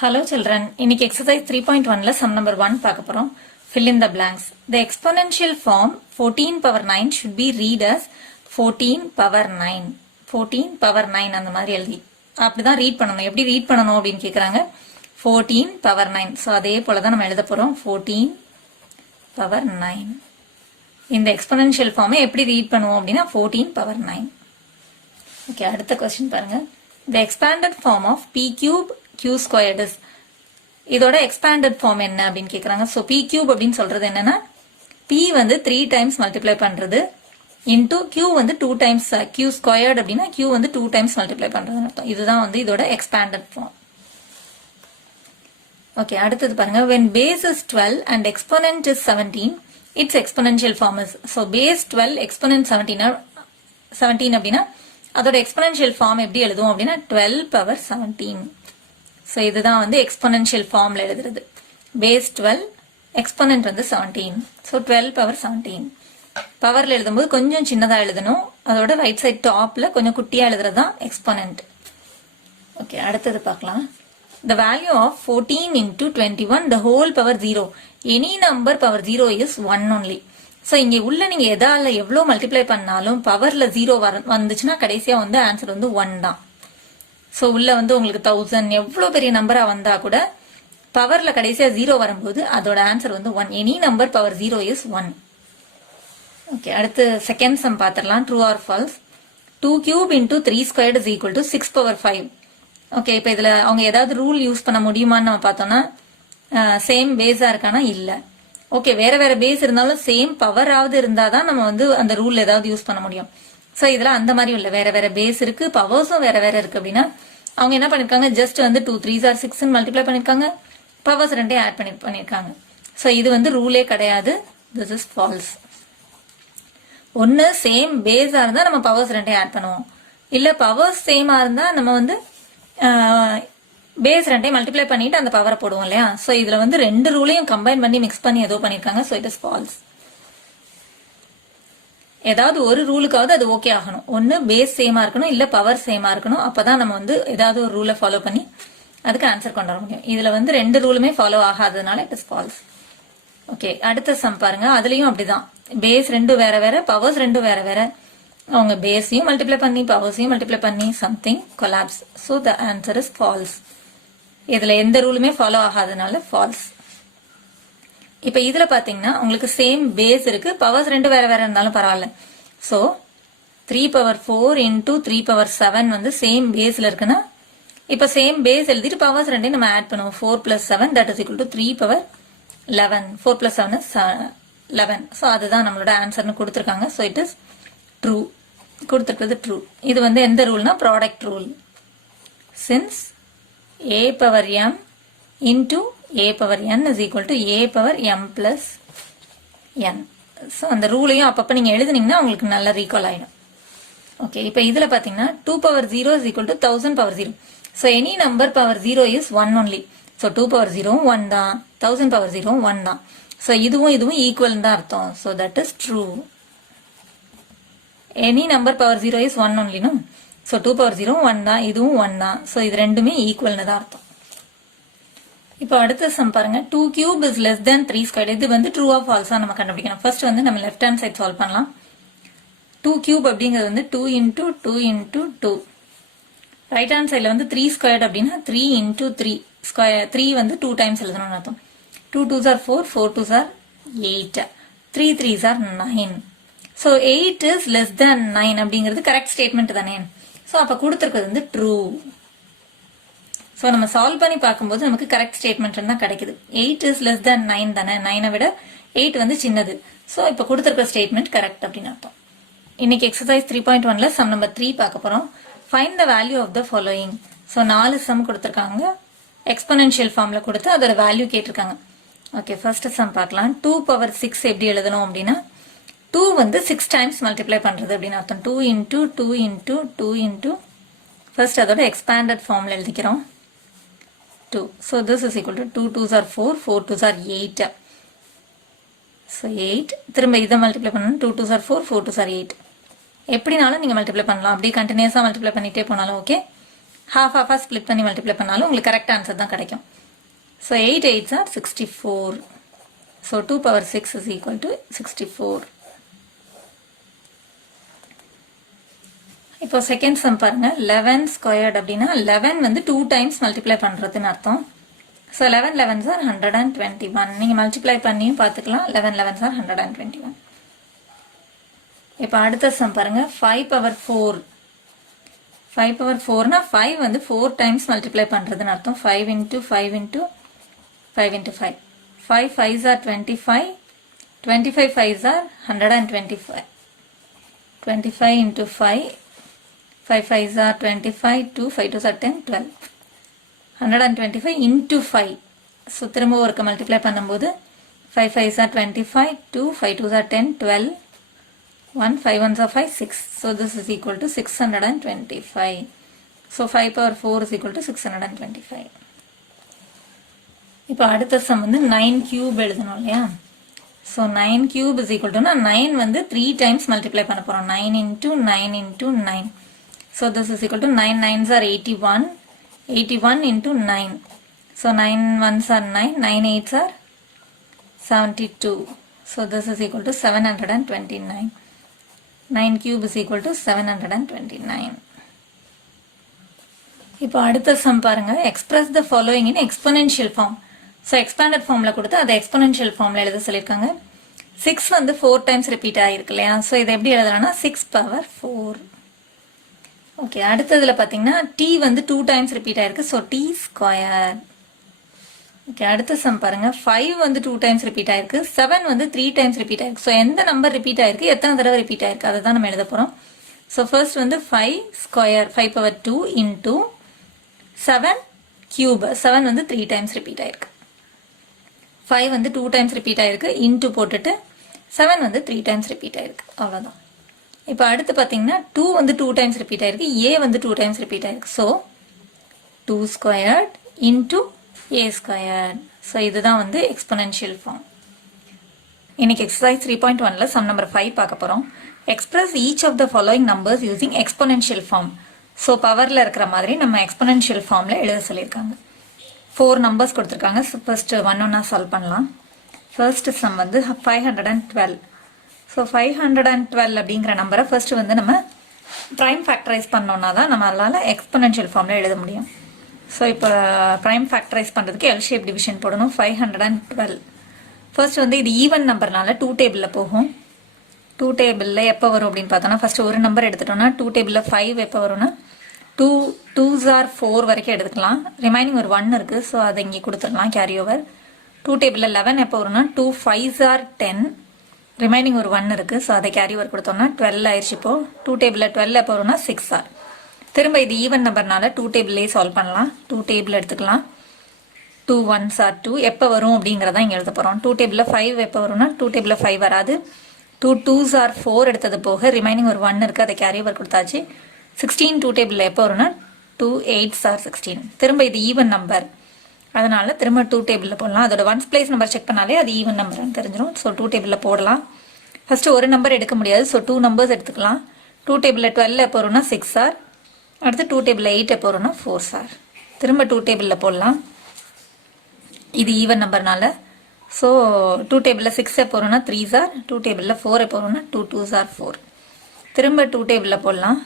Hello children, இன்னைக்கு exercise 3.1ல sum number 1 பார்க்க போறோம். Fill in the blanks. The exponential form 14 power 9 should be read as 14 power 9. 14 power 9 அந்த மாதிரி எழுதி அப்படிதான் ரீட் பண்ணணும். எப்படி ரீட் பண்ணணும் அப்படின்னு கேக்குறாங்க. 14 power 9. So அதே போல தான் நம்ம எழுத போறோம். 14 power 9. இந்த exponential form எப்படி ரீட் பண்ணுவோம் அப்படினா 14 power 9. ஓகே, அடுத்த क्वेश्चन பாருங்க. The expanded form of p cube q squared is இதோட expanded form என்ன அப்படினு கேக்குறாங்க. சோ p cube அப்படினு சொல்றது என்னன்னா p வந்து 3 times multiply பண்றது into q வந்து 2 times q squared அப்படினா q வந்து 2 times multiply பண்றது அர்த்தம். இதுதான் வந்து இதோட expanded form. ஓகே, அடுத்து பாருங்க. When base is 12 and exponent is 17, its exponential form is. So base 12 exponent 17 அப்படினா அதோட exponential form எப்படி எழுதுவோம் அப்படினா 12 power 17. So இதுதான் வந்து exponential formல எழுதுறது. Base 12, exponent வந்து 17. So 12 power 17. பவர்ல எழுதும்போது கொஞ்சம் சின்னதா எழுதணும். அதோட ரைட் சைடு டாப்ல கொஞ்சம் குட்டியா எழுதுறது தான் exponent. ஓகே, அடுத்து பார்க்கலாம். The value of 14 into 21 the whole power 0. Any number power 0 is 1 only. So இங்க உள்ள நீங்க எதால எவ்வளவு மல்டிப்ளை பண்ணாலும் பவர்ல 0 வந்துச்சுன்னா கடைசியா வந்து ஆன்சர் வந்து 1 தான். சோ உள்ள வந்து உங்களுக்கு 1000 எவ்வளவு பெரிய நம்பரா வந்தா கூட பவர்ல கடைசியா 0 வரும்போது அதோட ஆன்சர் வந்து 1. Any number power 0 is 1. Okay, அடுத்து செகண்ட் சம் பாத்திரலாம். True or false. 2 cube into 3 squared is equal to 6 power 5. Okay, இப்போ இதுல அவங்க ஏதாவது ரூல் யூஸ் பண்ண முடியுமான்னு நம்ம பார்த்தோம்னா சேம் பேஸா இருக்கானா இல்ல. ஓகே, வேற வேற பேஸ் இருந்தாலும் சேம் பவர் ஆவது இருந்தாதான் நம்ம வந்து அந்த ரூல் ஏதாவது யூஸ் பண்ண முடியும். சோ இதுல அந்த மாதிரி இல்ல, வேற வேற பேஸ் இருக்கு, பவர்ஸும் வேற வேற இருக்கு. அப்படின்னா அவங்க என்ன பண்ணிருக்காங்க, ஜஸ்ட் வந்து 2 3s are 6 மல்டிப்ளை பண்ணிருக்காங்க, பவர்ஸ் ரெண்டே ஆட் பண்ணிருக்காங்க. சோ இது வந்து ரூலே கிடையாது. This is false. ஒன்னு சேம் பேஸா இருந்தா நம்ம பவர்ஸ் ரெண்டே ஆட் பண்ணுவோம், இல்ல பவர்ஸ் சேமா இருந்தா நம்ம வந்து பேஸ் ரெண்டே மல்டிப்ளை பண்ணிட்டு அந்த பவரை போடுவோம் இல்லையா. சோ இதுல வந்து ரெண்டு ரூலையும் கம்பைன் பண்ணி மிக்ஸ் பண்ணி ஏதோ பண்ணிருக்காங்க. So it is falls. ஏதாவது ஒரு ரூலுக்காவது அது ஓகே ஆகணும். ஒன்னு பேஸ் சேமா இருக்கணும், இல்ல பவர் சேமா இருக்கணும். அப்பதான் நம்ம வந்து ஏதாவது ஒரு ரூலை ஃபாலோ பண்ணி அதுக்கு ஆன்சர் கொண்டு வர முடியும். இதுல வந்து ரெண்டு ரூலுமே ஃபாலோ ஆகாததுனால இட் இஸ் ஃபால்ஸ். ஓகே, அடுத்த சம் பாருங்க. அதுலயும் அப்படிதான், பேஸ் ரெண்டும் வேற வேற, பவர்ஸ் ரெண்டும் வேற வேற. அவங்க பேஸையும் மல்டிப்ளை பண்ணி பவர்ஸையும் மல்டிப்ளை பண்ணி something collapse. So the answer is false. இதுல எந்த ரூலுமே ஃபாலோ ஆகாதனால ஃபால்ஸ். இப்ப இதுல பாத்தீங்கன்னா உங்களுக்கு சேம் பேஸ் இருக்கு, பவர்ஸ் ரெண்டு வேற வேற இருந்தாலும் பரவாயில்ல. சோ 3 power 4 into 3 power 7 வந்து சேம் பேஸ்ல இருக்குன்னா இப்ப சேம் பேஸ் எழுதிட்டு பவர்ஸ் ரெண்டையும் நம்ம ஆட் பண்ணுவோம். 4 plus 7 that is equal to 3 power 11. 4 plus 7 is 11. So அதுதான் நம்மளோட ஆன்சர்னு கொடுத்திருக்காங்க. So it is true. கொடுத்திருக்கிறது ட்ரூ. இது வந்து எந்த ரூல்னா product rule. Since a power m into a power n is equal to a power m plus n. So அந்த ரூலையும் அப்பப்ப நீங்க எழுதுனீங்கன்னா உங்களுக்கு நல்ல ரீகால் ஆயிடும். ஓகே, இப்போ இதுல பாத்தீங்கன்னா 2 power 0 is equal to 1000 power 0. So any number power 0 is 1 only. So 2 power 0 1 தான், 1000 power 0 1 தான். So இதுவும் ஈக்குவல் தான் அர்த்தம். So that is true. Any number power 0 is 1 only, no? So 2 power 0 1 தான், இதுவும் 1 தான். So இது ரெண்டுமே ஈக்குவல்னு தான் அர்த்தம். இப்போ அடுத்த சம் பாருங்க. 2 cube is less than 3 squared. இது வந்து ட்ரூ ஆ ஃபால்ஸா நம்ம கண்டுபிடிக்கணும். ஃபர்ஸ்ட் வந்து நம்ம லெஃப்ட் ஹேண்ட் சைடு சால்வ் பண்ணலாம். 2 cube அப்படிங்கிறது வந்து 2 into 2 into 2. ரைட் ஹேண்ட் சைடுல வந்து 3 squared அப்படின்னா 3 into 3 ஸ்கொயர். 3 வந்து 2 டைம்ஸ் எழுதணும்னு அர்த்தம். 2 2s are 4, 4 2s are 8, 3 3s are 9. So 8 is less than 9 அப்படிங்கிறது கரெக்ட் ஸ்டேட்மெண்ட் தானே. சோ அப்ப கொடுத்திருக்கிறது வந்து ட்ரூ. சோ நம்ம சால்வ் பண்ணி பார்க்கும்போது நமக்கு கரெக்ட் ஸ்டேட்மெண்ட் தான் கிடைக்குது. 8 is less than 9 தானே, 9 விட 8 வந்து சின்னது. சோ இப்ப கொடுத்திருக்கிற ஸ்டேட்மெண்ட் கரெக்ட் அப்படின்னு அர்த்தம். இன்னைக்கு எக்ஸசைஸ் 3.1ல சம் நம்பர் 3 பார்க்க போறோம். Find the value of the following. So 4 sum கொடுத்திருக்காங்க, எக்ஸ்போனென்ஷியல் ஃபார்ம்ல கொடுத்து அதோட வேல்யூ கேட்டிருக்காங்க. ஓகே, ஃபர்ஸ்ட் சம் பார்க்கலாம். 2 power 6 எப்படி எழுதணும் அப்படின்னா 2 வந்து 6 டைம்ஸ் மல்டிப்ளை பண்றது அப்படின்னு அர்த்தம். 2 into 2 into 2 into ஃபர்ஸ்ட் அதோட எக்ஸ்பாண்டட் ஃபார்ம்ல எழுதிக்கிறோம் 2. So this is equal to 2 2s are 4, 4 2s are 8. So 8. திரும்ப இதை மல்டிப்ளை பண்ணணும். 2 2s are 4, 4 2s are 8. எப்படினாலும் நீங்க மல்டிப்ளை பண்ணலாம், அப்படியே கண்டினியூஸா மல்டிப்ளை பண்ணிட்டே போனாலும் ஓகே. half ஸ்ப்ளிட் பண்ணி மல்டிப்ளை பண்ணாலும் உங்களுக்கு கரெக்ட் ஆன்சர் தான் கிடைக்கும். So 8 8s are 64. So 2 power 6 is equal to 64. இப்போ செகண்ட் சம் பாருங்க. 11 ஸ்கொயர்ட் அப்படின்னா 11 வந்து 2 டைம்ஸ் மல்டிப்ளை பண்ணுறதுன்னு அர்த்தம். So 11 11s are 121. நீங்கள் மல்டிப்ளை பண்ணியும் பார்த்துக்கலாம். 11 11s are 121. இப்போ அடுத்த சம் பாருங்க. 5 power 4. 5 power 4னா 5 வந்து 4 டைம்ஸ் மல்டிப்ளை பண்ணுறதுன்னு அர்த்தம். 5 into 5 into 5 into 5. 5 5s are 25. 25 5s are 125. 25 into 5. 5 5s are 25. 2 5 2s are 10. 12. 125 into 5. So திரும்ப ஒருக்க மல்டிப்ளை பண்ணும்போது 5 5s are 25. 2 5 2s are 10. 12. 1 5 1s are 5 6. So this is equal to 625. So 5 power 4 is equal to 625. இப்போ அடுத்த some வந்து 9 cube எழுதணும் இல்லையா? So 9 cube is equal to 9 வந்து 3 times multiply பண்ண போறோம். 9 into 9 into 9. So this is equal to 9 9s are 81. 81 into 9. So 9 1s are 9. 9 8s are 72. So this is equal to 729. 9 cube is equal to 729. இப்போ அடுத்த sum பாருங்க. express the following in exponential form. So expanded ஃபார்மில் கொடுத்து அதை exponential ஃபார்மில் எழுத சொல்லியிருக்காங்க. 6 வந்து 4 டைம்ஸ் ரிப்பீட் ஆகிருக்கு இல்லையா? ஸோ இதை எப்படி எழுதலாம்னா 6 power 4. ஓகே, அடுத்ததில் பார்த்தீங்கன்னா t வந்து 2 டைம்ஸ் ரிப்பீட் ஆகிருக்கு. So t square. ஓகே, அடுத்த சம் பாருங்க. 5 வந்து 2 டைம்ஸ் ரிப்பீட் ஆயிருக்கு. 7 வந்து 3 டைம்ஸ் ரிப்பீட் ஆயிருக்கு. ஸோ எந்த நம்பர் ரிப்பீட் ஆயிருக்கு, எத்தனை தடவை ரிப்பீட் ஆயிருக்கு, அதை தான் நம்ம எழுத போகிறோம். ஸோ ஃபர்ஸ்ட் வந்து 5 ஸ்கொயர் 5 power 2 இன்டூ 7 கியூப். 7 வந்து 3 டைம்ஸ் ரிப்பீட் ஆயிருக்கு. 5 வந்து 2 டைம்ஸ் ரிப்பீட் ஆயிருக்கு. இன்டூ போட்டுட்டு 7 வந்து 3 டைம்ஸ் ரிப்பீட் ஆயிருக்கு. அவ்வளோதான். இப்போ அடுத்து பார்த்தீங்கன்னா 2 வந்து 2 டைம்ஸ் ரிப்பீட் ஆயிருக்கு. a வந்து 2 டைம்ஸ் ரிப்பீட் ஆயிருக்கு. So 2 squared into a squared. So இதுதான் வந்து எக்ஸ்பொனென்ஷியல் ஃபார்ம். இன்னைக்கு எக்ஸசைஸ் 3.1ல சம் நம்பர் 5 பார்க்க போகிறோம். Express each of the following numbers using exponential form. So பவரில் இருக்கிற மாதிரி நம்ம எக்ஸ்பொனென்ஷியல் ஃபார்மில் எழுத சொல்லியிருக்காங்க. 4 நம்பர்ஸ் கொடுத்துருக்காங்க. ஃபர்ஸ்ட் ஒன் ஒன்னா சால்வ் பண்ணலாம். ஃபர்ஸ்ட் சம் வந்து 512. ஸோ 512 அப்படிங்கிற நம்பரை ஃபர்ஸ்ட் வந்து நம்ம ப்ரைம் ஃபேக்டரைஸ் பண்ணோம்னா தான் நம்மளால எக்ஸ்பொனென்ஷியல் ஃபார்மில் எழுத முடியும். ஸோ இப்போ ப்ரைம் ஃபேக்டரைஸ் பண்ணுறதுக்கு எல் ஷேப் டிவிஷன் போடணும். 512 ஃபர்ஸ்ட் வந்து இது ஈவன் நம்பர்னால 2 டேபிளில் போகும். 2 டேபிளில் எப்போ வரும் அப்படின்னு பார்த்தோம்னா ஃபர்ஸ்ட் ஒரு நம்பர் எடுத்துட்டோம்னா 2 டேபிளில் 5 எப்போ வரும்னா 2 2s are 4 வரைக்கும் எடுத்துக்கலாம். ரிமைனிங் ஒரு 1 இருக்குது. ஸோ அதை இங்கே கொடுத்துடலாம் கேரி ஓவர். 2 டேபிளில் 11 எப்போ வரும்னா 2 5s are 10. ரிமைனிங் ஒரு 1 இருக்குது. ஸோ அதை கேரி ஓவர் கொடுத்தோம்னா 12 ஆயிடுச்சு. இப்போ 2 டேபிளில் 12 எப்போ வரும்னா 6 ஆர். திரும்ப இது ஈவன் நம்பர்னால 2 டேபிள்லேயே சால்வ் பண்ணலாம். 2 டேபிள் எடுத்துக்கலாம். 2 1s are 2 எப்போ வரும் அப்படிங்கிறத இங்கே எழுத போகிறோம். 2 டேபிளில் 5 எப்போ வரும்னா 2 டேபிளில் 5 வராது. 2 2s are 4 எடுத்தது போக ரிமைனிங் ஒரு 1 இருக்குது. அதை கேரி ஓவர் கொடுத்தாச்சு. 16 2 டேபிளில் எப்போ வரும்னா 2 8s are 16. திரும்ப இது ஈவன் நம்பர், அதனால திரும்ப 2 டேபிளில் போடலாம். அதோட ஒன்ஸ் பிளேஸ் நம்பர் செக் பண்ணாலே அது ஈவன் நம்பர்னு தெரிஞ்சிடும். ஸோ 2 டேபிளில் போடலாம். ஃபர்ஸ்ட் ஒரு நம்பர் எடுக்க முடியாது. ஸோ 2 நம்பர்ஸ் எடுத்துக்கலாம். 2 டேபிளில் 12 எப்போ வரும்னா 6 ஆர். அடுத்து 2 டேபிளில் 8 எப்போ வரும்னா 4 ஆர். திரும்ப 2 டேபிளில் போடலாம். இது ஈவன் நம்பர்னால. ஸோ 2 டேபிளில் 6 எப்போ வரும்னா 3 ஆர். 2 டேபிளில் 4 எப்போ வரும்னா 2 2s are 4. திரும்ப 2 டேபிளில் போடலாம்.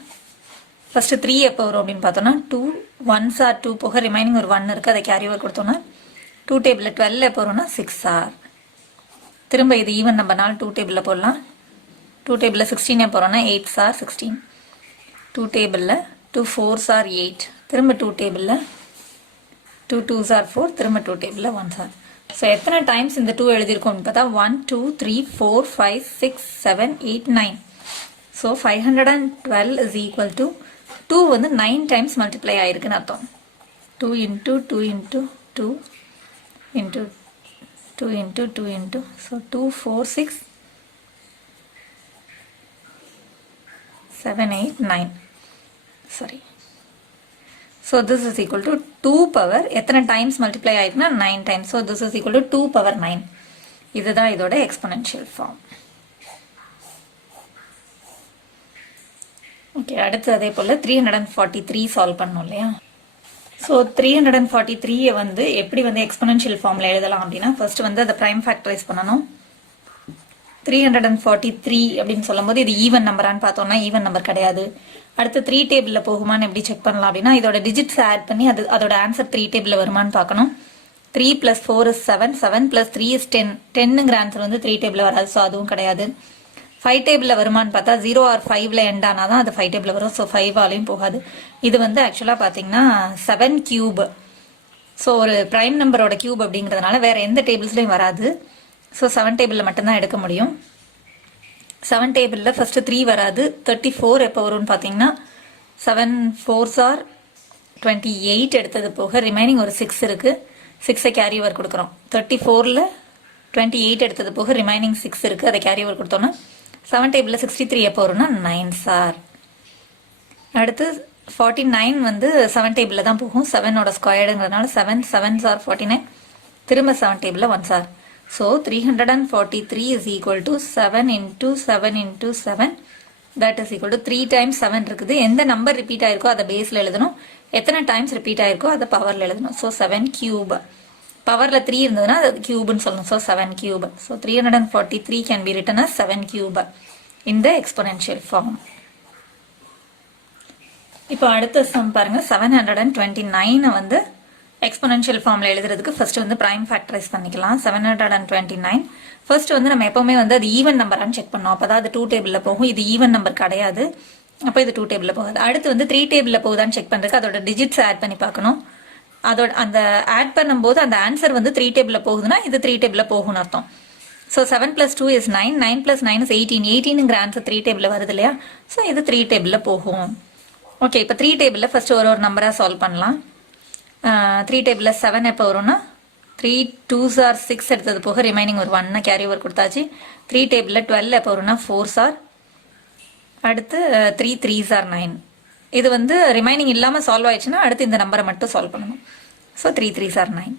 ஃபர்ஸ்ட் 3 எப்போ வரும் அப்படின்னு பார்த்தோம்னா 2 1s are 2 போக ரிமைனிங் ஒரு 1 இருக்குது. அதை கேரி ஓவர் கொடுத்தோம்னா 2 டேபிளில் 12 எப்போ வரும்னா 6 ஆர். திரும்ப இது ஈவன் நம்பர்னால 2 டேபிளில் போடலாம். 2 டேபிளில் 16 எப்போ வரும்னா 8s are 16. 2 டேபிளில் 2 4s are 8. திரும்ப 2 டேபிளில் 2 2s are 4. திரும்ப 2 டேபிளில் 1s are. ஸோ எத்தனை டைம்ஸ் இந்த 2 எழுதியிருக்கோம்னு பார்த்தா 1 2 3 4 5 6 7 8 9. ஸோ 512 is equal to 2 வந்து 9 டைம்ஸ் மல்டிப்ளை ஆயிருக்குன்னு அர்த்தம். 2 into 2 into 2 into 2 into 2 into. So 2 4 6 7 8 9. Sorry. So this is equal to 2 power எத்தனை டைம்ஸ் மல்டிப்ளை ஆயிருக்குன்னா 9 times. So this is equal to 2 power 9. இதுதான் இதோட எக்ஸ்பொனென்ஷியல் ஃபார்ம். ஓகே, அடுத்து அதே போல் 343 solve பண்ணோம் இல்லையா? ஸோ 343 வந்து எப்படி வந்து எக்ஸ்பொனென்ஷியல் ஃபார்மில் எழுதலாம் அப்படின்னா ஃபர்ஸ்ட் வந்து அதை ப்ரைம் ஃபேக்டரைஸ் பண்ணணும். 343 அப்படின்னு சொல்லும்போது இது ஈவன் நம்பரான்னு பார்த்தோம்னா ஈவன் நம்பர் கிடையாது. அடுத்து 3 டேபிளில் போகுமான்னு எப்படி செக் பண்ணலாம் அப்படின்னா இதோட டிஜிட்ஸ் ஆட் பண்ணி அதோட ஆன்சர் 3 டேபிளில் வருமானு பார்க்கணும். 3 + 4 is 7, 7 + 3 is 10. 10ங்கிற ஆன்சர் வந்து 3 டேபிளில் வராது, ஸோ அதுவும் கிடையாது. 5 டேபிளில் வருமானு பார்த்தா 0 or 5ல் எண்ட் ஆனால் தான் அது 5 டேபிளில் வரும், ஸோ 5ஆலையும் போகாது. இது வந்து ஆக்சுவலாக பார்த்தீங்கன்னா 7 கியூப். ஸோ ஒரு ப்ரைம் நம்பரோட கியூப் அப்படிங்கிறதுனால வேற எந்த டேபிள்ஸ்லையும் வராது. ஸோ 7 டேபிளில் மட்டும்தான் எடுக்க முடியும். 7 டேபிளில் ஃபர்ஸ்ட் 3 வராது. 34 எப்போ வரும்னு பார்த்தீங்கன்னா 7 4s are 28 எடுத்தது போக ரிமைனிங் ஒரு 6 இருக்கு. 6ஐ கேரி ஓவர் கொடுக்குறோம். 34ல் 28 எடுத்தது போக ரிமைனிங் 6 இருக்கு, அதை கேரி ஓவர் கொடுத்தோம்னா 7 டேபிளில் 63 எப்போ வரும்னா 9s are. அடுத்து 49 வந்து 7 டேபிளில் தான் போகும். 7ஓட ஸ்கொயர்டுங்கிறதுனால 7 7s are 49. திரும்ப 7 டேபிளில் 1s are. So 343 is equal to 7 into 7 into 7, that is equal to 3 times 7 இருக்குது. எந்த நம்பர் ரிப்பீட் ஆயிருக்கோ அதை பேஸில் எழுதணும், எத்தனை டைம்ஸ் ரிப்பீட் ஆயிருக்கோ அதை பவரில் எழுதணும். So 7 cube. பவரில் 3 இருந்ததுன்னா அது கியூப்னு சொல்லணும். So 7 cube. So 343 can be written as 7 cube in the exponential form. இப்போ அடுத்த சம் பாருங்க. 729 வந்து எக்ஸ்பொனென்ஷியல் ஃபார்ம்ல எழுதுறதுக்கு ஃபர்ஸ்ட் வந்து பிரைம் ஃபேக்டரைஸ் பண்ணிக்கலாம். 729 ஃபர்ஸ்ட் வந்து நம்ம எப்பவுமே வந்து அது ஈவன் நம்பரான்னு செக் பண்ணோம், அப்பதான் அது 2 டேபிளில் போகும். இது ஈவன் நம்பர் கிடையாது, அப்போ இது 2 டேபிளில் போகாது. அடுத்து வந்து 3 டேபிளில் போகுதான்னு செக் பண்றதுக்கு அதோட டிஜிட்ஸ் ஆட் பண்ணி பார்க்கணும். அதோட அந்த ஆட் பண்ணும்போது அந்த ஆன்சர் வந்து 3 டேபிளில் போகுதுன்னா இது 3 டேபிளில் போகும்னு அர்த்தம். So 7 + 2 is 9, 9 + 9 is 18. 18ங்கிற ஆன்சர் 3 டேபிளில் வருது இல்லையா, ஸோ இது 3 டேபிளில் போகும். ஓகே, இப்போ 3 டேபிளில் ஃபர்ஸ்ட் ஒரு நம்பராக சால்வ் பண்ணலாம். 3 டேபிளில் 7 எப்போ வரும்னா 3 2s are 6 எடுத்தது போக ரிமைனிங் ஒரு 1 கேரி ஓவர் கொடுத்தாச்சு. 3 டேபிளில் 12 எப்போ வரும்னா 4s are. அடுத்து 3 3s are 9. இது வந்து ரிமைனிங் இல்லாமல் சால்வ் ஆயிடுச்சுன்னா அடுத்து இந்த நம்பரை மட்டும் சால்வ் பண்ணணும். So 3 3s are 9.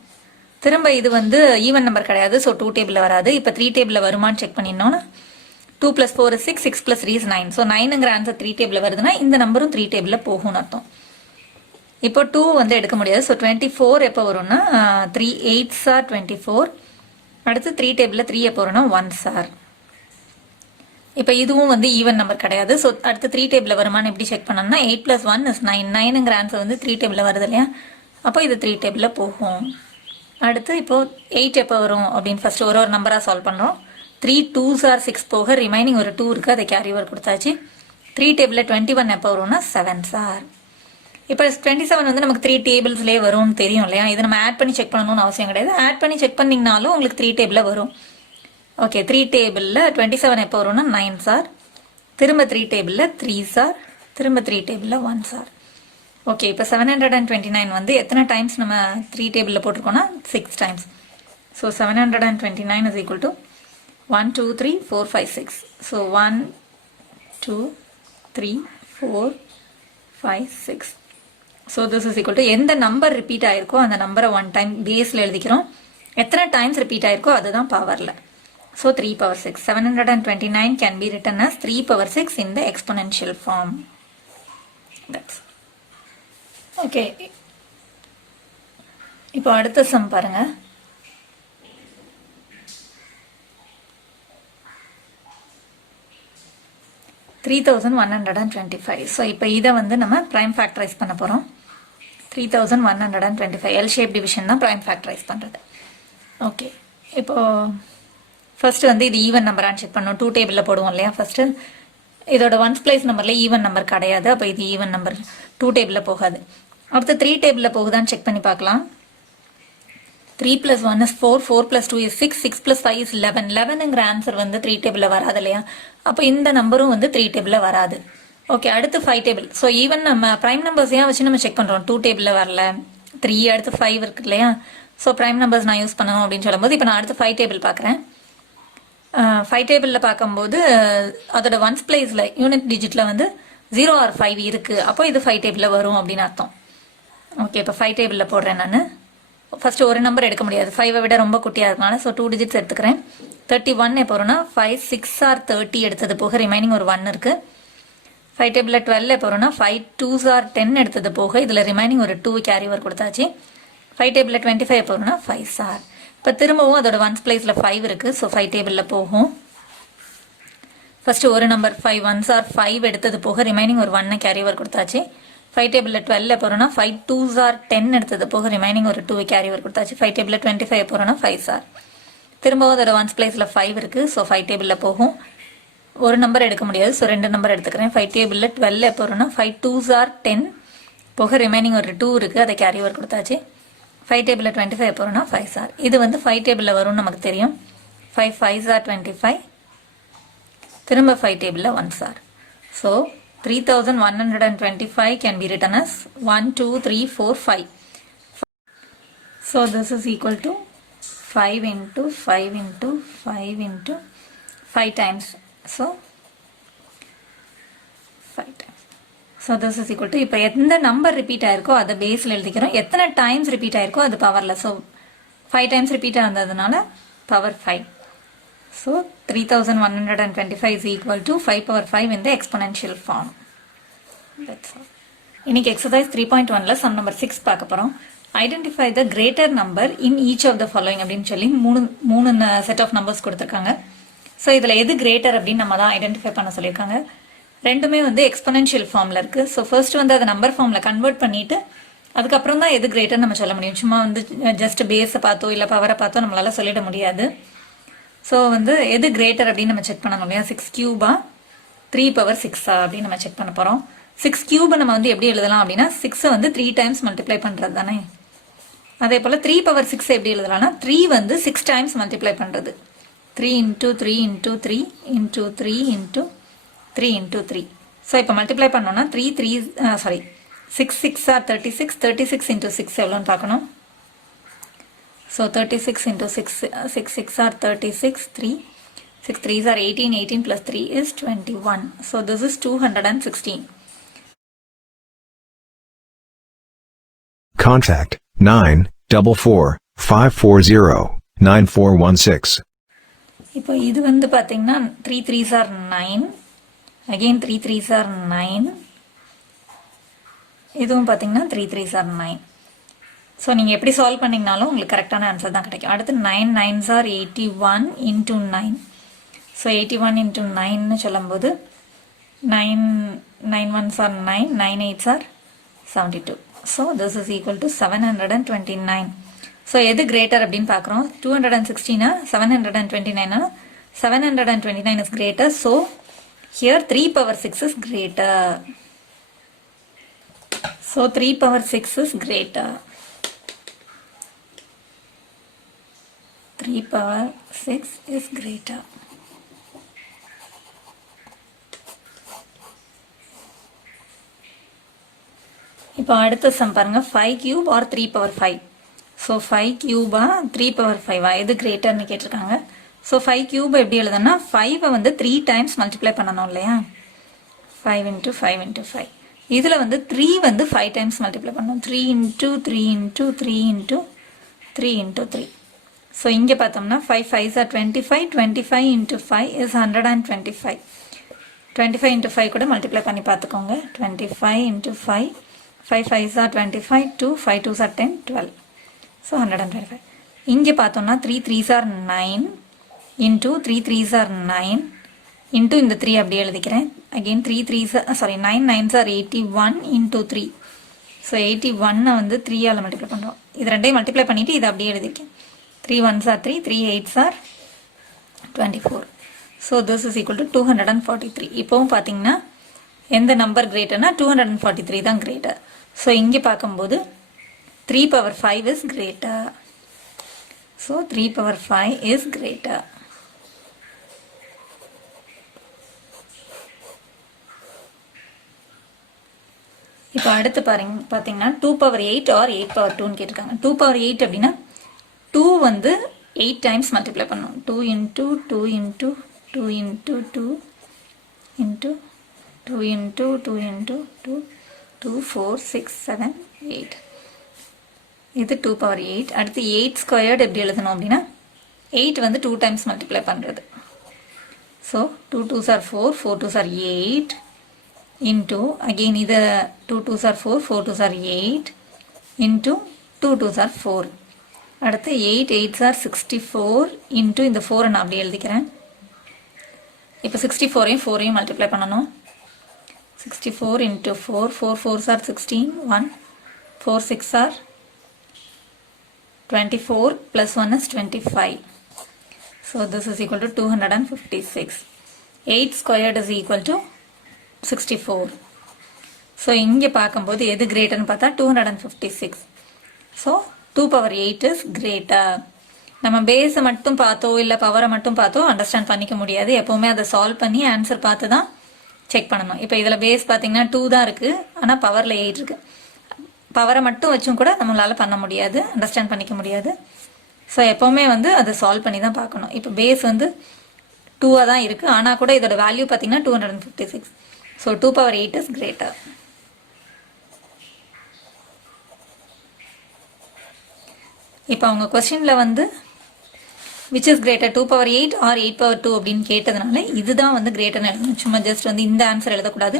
திரும்ப இது வந்து ஈவன் நம்பர் கிடையாது, ஸோ 2 டேபிளில் வராது. இப்போ 3 டேபிளில் வருமானு check பண்ணினோன்னா 2 + 4 is 6, 6 + 3 is 9. So 9ங்கிற answer 3 டேபிளில் வருதுன்னா இந்த நம்பரும் 3 டேபிளில் போகும்னு அர்த்தம். இப்போ 2 வந்து எடுக்க முடியாது. ஸோ 24 எப்போ வரும்னா 3 8s are 24. அடுத்து 3 டேபிளில் 3 எப்போ வரும்னா 1s are. இப்போ இதுவும் வந்து ஈவன் நம்பர் கிடையாது. ஸோ அடுத்து 3 டேபிளில் வருமானு எப்படி செக் பண்ணோம்னா 8 + 1 is 9. 9ங்கிற ஆன்சர் வந்து 3 டேபிளில் வருது இல்லையா, அப்போ இது 3 டேபிளில் போகும். அடுத்து இப்போ 8 எப்போ வரும் அப்படின்னு ஃபர்ஸ்ட் ஒரு நம்பராக சால்வ் பண்ணுறோம். 3 2s are 6 போக ரிமைனிங் ஒரு 2 இருக்குது, அதை கேரி ஓவர் கொடுத்தாச்சு. 3 டேபிளில் 21 எப்போ வரும்னா 7s are. இப்போ 27 வந்து நமக்கு 3 டேபிள்ஸ்லேயே வரும்னு தெரியும் இல்லையா, இதை நம்ம ஆட் பண்ணி செக் பண்ணணும்னு அவசியம் கிடையாது. ஆட் பண்ணி செக் பண்ணிங்கனாலும் உங்களுக்கு 3 டேபிளில் வரும். ஓகே, 3 டேபிளில் 27 எப்போ வரும்னா 9s are. திரும்ப 3 டேபிளில் 3s are. திரும்ப 3 டேபிளில் 1s are. ஓகே, இப்போ 729 வந்து எத்தனை டைம்ஸ் நம்ம 3 டேபிளில் போட்டிருக்கோம்னா 6 times. So 729 is equal to 1 2 3 4 5 6. So 1 2 3 4 5 6. So this is equal to எந்த நம்பர் ரிப்பீட் ஆயிருக்கோ அந்த நம்பரை 1 டைம் பேஸில் எழுதிக்கிறோம், எத்தனை டைம்ஸ் ரிப்பீட் ஆயிருக்கோ அதுதான் பவரில். So 3 power 6. 729 can be written as 3 power 6 in the exponential form. That's okay. இப்போ அடுத்த சம் பாருங்க. $3,125. ஸோ இப்போ இதை வந்து நம்ம ப்ரைம் ஃபேக்டரைஸ் பண்ண போகிறோம். 3,125 எல் ஷேப் டிவிஷன் தான் ப்ரைம் ஃபேக்டரைஸ் பண்ணுறது. ஓகே, இப்போ ஃபர்ஸ்ட் வந்து இது ஈவன் நம்பரான்னு செக் பண்ணணும். 2 டேபிளில் போடுவோம் இல்லையா ஃபர்ஸ்ட். இதோட ஒன்ஸ் பிளேஸ் நம்பரில் ஈவன் நம்பர் கிடையாது, அப்போ இது ஈவன் நம்பர் 2 டேபிளில் போகாது. அடுத்து 3 டேபிளில் போகுதான்னு செக் பண்ணி பார்க்கலாம். 3 + 1 is 4, 4 + 2 is 6, 6 + 5 is 11. 11ங்கிற ஆன்சர் வந்து 3 டேபிளில் வராது இல்லையா, அப்போ இந்த நம்பரும் வந்து 3 டேபிளில் வராது. ஓகே, அடுத்து 5 டேபிள். ஸோ ஈவன் நம்ம ப்ரைம் நம்பர்ஸ் ஏன் வச்சு நம்ம செக் பண்ணுறோம், 2 டேபிளில் வரல, 3 அடுத்து 5 இருக்கு இல்லையா, ஸோ ப்ரைம் நம்பர்ஸ் நான் யூஸ் பண்ணணும் அப்படின்னு சொல்லும்போது இப்போ நான் அடுத்து 5 டேபிள் பார்க்குறேன். 5 டேபிளில் பார்க்கும்போது அதோட ஒன்ஸ் பிளேஸில் யூனிட் டிஜிட்டில் வந்து 0 or 5 இருக்குது, அப்போ இது 5 டேபிளில் வரும் அப்படின்னு அர்த்தம். ஓகே, இப்போ 5 டேபிளில் போடுறேன் நான். ஃபர்ஸ்ட் ஒரு நம்பர் எடுக்க முடியாது, 5ஐ விட ரொம்ப குட்டியாக இருக்கனால, ஸோ 2 டிஜிட்ஸ் எடுத்துக்கிறேன். 31 எப்போ வரும்னா 5 6 are 30 எடுத்தது போக ரிமைனிங் ஒரு 1 இருக்குது. 5 டேபிளில் 12 எப்போ வரும்னா 5 2s are 10 எடுத்தது போக இதில் ரிமைனிங் ஒரு 2 கேரி ஓவர் கொடுத்தாச்சு. 5 டேபிளில் 25 எப்போ வரும்னா 5s are. இப்போ திரும்பவும் அதோட ஒன்ஸ் பிளேஸில் 5 இருக்குது. ஸோ 5 டேபிளில் போகும். ஃபஸ்ட்டு ஒரு நம்பர் 5 1s are 5 எடுத்தது போக ரிமைனிங் ஒரு 1 கேரி ஓவர் கொடுத்தாச்சு. 5 டேபிளில் 12 எப்போ வரும்னா 5 2s are 10 எடுத்தது போக ரிமைனிங் ஒரு 2 கேரி ஓவர் கொடுத்தாச்சு. 5 டேபிளில் 25 எப்போ வரும்னா 5s are. திரும்பவும் அதோட ஒன்ஸ் பிளேஸில் 5 இருக்குது. ஸோ 5 டேபிளில் போகும். ஒரு நம்பர் எடுக்க முடியாது. ஸோ 2 நம்பர் எடுத்துக்கிறேன். 5 டேபிளில் 12 எப்போ வரும்னா 5 2s are 10 போக ரிமைனிங் ஒரு 2 இருக்குது. அதை கேரி ஓவர் கொடுத்தாச்சு. 5 டேபிளில் 25 எப்போ வரும்னா 5s are. இது வந்து 5 டேபிளில் வரும்னு நமக்கு தெரியும். 5 5s are 25. திரும்ப 5 டேபிளில் 1s are. So 3125 can be written as 1 2 3 4 5. So this is equal to 5 into 5 into 5 into 5 times. So 5 times. So this is equal to இப்போ எந்த நம்பர் ரிப்பீட் ஆயிருக்கோ அதை பேஸில் எழுதிக்கிறோம். எத்தனை டைம்ஸ் ரிப்பீட் ஆயிருக்கோ அது பவரில். ஸோ 5 டைம்ஸ் ரிப்பீட் ஆனதுனால power 5. So 3125 is equal to 5 power 5 in the exponential form. That's all. இன்னைக்கு exercise 3.1ல sum number 6 பார்க்க போறோம். Identify the greater number in each of the following அப்படின்னு சொல்லி மூணு செட் ஆஃப் நம்பர்ஸ் கொடுத்துருக்காங்க. ஸோ இதில் எது கிரேட்டர் அப்படின்னு நம்ம தான் ஐடென்டிஃபை பண்ண சொல்லியிருக்காங்க. ரெண்டுமே வந்து எக்ஸ்பொனென்ஷியல் ஃபார்மில் இருக்குது. ஸோ ஃபர்ஸ்ட் வந்து அதை நம்பர் ஃபார்மில் கன்வெர்ட் பண்ணிவிட்டு அதுக்கப்புறம் தான் எது கிரேட்டர் நம்ம சொல்ல முடியும். சும்மா வந்து ஜஸ்ட் பேஸை பார்த்தோ இல்லை பவரை பார்த்தோ நம்மளால சொல்லிட முடியாது. ஸோ வந்து எது கிரேட்டர் அப்படின்னு நம்ம செக் பண்ணணும் இல்லையா. 6 கியூபா 3 power 6 அப்படின்னு நம்ம செக் பண்ண போகிறோம். 6 கியூபை நம்ம வந்து எப்படி எழுதலாம் அப்படின்னா 6 வந்து 3 டைம்ஸ் மல்டிப்ளை பண்ணுறது தானே. அதே போல் 3 power 6 எப்படி எழுதலாம்னா 3 வந்து 6 டைம்ஸ் மல்டிப்ளை பண்ணுறது. 3 into 3 into 3 into 3 into 3 into 3. So இப்போ மல்டிப்ளை பண்ணோம்னா 6 6 are 36. 36 into 6 எவ்வளோன்னு பார்க்கணும். So 36 into 6 6 are 36. 3 6 3s are 18. 18 plus 3 is 21. So this is 216. Contact 944-540-9416. இப்போ இது வந்து பார்த்தீங்கன்னா 3 3s are 9. Again 3 3s are 9. இதுவும் பார்த்தீங்கன்னா 3 3s are 9. ஸோ நீங்கள் எப்படி சால்வ் பண்ணிங்கனாலும் உங்களுக்கு கரெக்டான ஆன்சர் தான் கிடைக்கும். அடுத்து 9 9s are 81 into 9. So 81 into 9ன்னு சொல்லும்போது 9 1s are 9. 9 8s are 72. So this is equal to 729. So எது கிரேட்டர் அப்படின்னு பார்க்குறோம். 216 729 729 is greater. So here 3 power 6 is greater. So 3 power 6 is greater. 3 power 6 is greater. இப்போ அடுத்த sum பாருங்க. 5 cube or 3 power 5. So 5 cube 3 power 5 எது கிரேட்டர்னு கேட்டிருக்காங்க. So 5 cube எப்படி எழுதுனா 5 வந்து 3 டைம்ஸ் மல்டிப்ளை பண்ணணும் இல்லையா. 5 into 5 into 5. இதில் வந்து 3 வந்து 5 டைம்ஸ் மல்டிப்ளை பண்ணணும். 3 into 3 into 3 into 3 into 3. So இங்கே பார்த்தோம்னா 5 5s are 25. 25 into 5 is 125. 25 into 5 கூட மல்டிப்ளை பண்ணி பார்த்துக்கோங்க. 25 into 5. 5 5s are 25. 2 5 2s are 10 12. So 125. இங்கே பார்த்தோம்னா 3 3s are 9 into 3 3s are 9 into இந்த 3 அப்படியே எழுதிக்கிறேன். Again 9 9s are 81 into 3. So 81 வந்து 3ஆல் மல்டிப்ளை பண்ணுறோம். இது ரெண்டையும் மல்டிப்ளை பண்ணிவிட்டு இதை அப்படியே எழுதிருக்கேன். 3 1s are 3. 3 8s are 24. So this is equal to 243. இப்போவும் பார்த்தீங்கன்னா எந்த நம்பர் கிரேட்டர்னா 243 தான் கிரேட்டர். ஸோ இங்கே பார்க்கும்போது 3 power 5 is greater. So 3 power 5 is greater. இப்போ அடுத்து பார்த்தீங்கன்னா 2 power 8 or 8 power 2ன்னு கேட்டிருக்காங்க. 2 power 8 அப்படின்னா 2 வந்து 8 டைம்ஸ் மல்டிப்ளை பண்ணணும். 2 into 2 into 2 into 2 into 2 into 2 into 2 2 4 6 7 8. இது 2 power 8. அடுத்து 8 ஸ்கொயர்டு எப்படி எழுதணும் அப்படின்னா 8 வந்து 2 டைம்ஸ் மல்டிப்ளை பண்ணுறது. So 2 2s are 4. 4 2s are 8. into, again இது 2 2s are 4, 4 2s are 8, into 2 2s are 4. அடுத்து 8 8s are 64, into இந்த 4 நான் அப்படி எழுதிக்கிறேன். இப்போ 64ஐயும் 4ஐயும் மல்டிப்ளை பண்ணணும். 64 into 4, 4 4s are 16, 1, 4 6 are 24, plus 1 is 25. So this is equal to 256. 8 squared is equal to 64. So இங்கே பார்க்கும்போது எது கிரேட்டர்னு பார்த்தா 256. So 2 power 8 is greater. நம்ம பேஸை மட்டும் பார்த்தோ இல்லை பவரை மட்டும் பார்த்தோ அண்டர்ஸ்டாண்ட் பண்ணிக்க முடியாது. எப்போவுமே அதை சால்வ் பண்ணி ஆன்சர் பார்த்து தான் செக் பண்ணணும். இப்போ இதில் பேஸ் பார்த்தீங்கன்னா 2 தான் இருக்குது, ஆனால் பவரில் 8 இருக்குது. பவரை மட்டும் வச்சும் கூட நம்மளால் பண்ண முடியாது, அண்டர்ஸ்டாண்ட் பண்ணிக்க முடியாது. ஸோ எப்போவுமே வந்து அதை சால்வ் பண்ணி தான் பார்க்கணும். இப்போ பேஸ் வந்து 2ஆக தான் இருக்குது, ஆனால் கூட இதோட வேல்யூ பார்த்தீங்கன்னா 256. So 2 power 8 is greater. இப்போ அவங்க கொஸ்டினில் வந்து which is greater 2 power 8 or 8 power 2 அப்படின்னு கேட்டதுனால இதுதான் வந்து கிரேட்டர்னு எழுதணும். சும்மா ஜஸ்ட் வந்து இந்த ஆன்சர் எழுதக்கூடாது.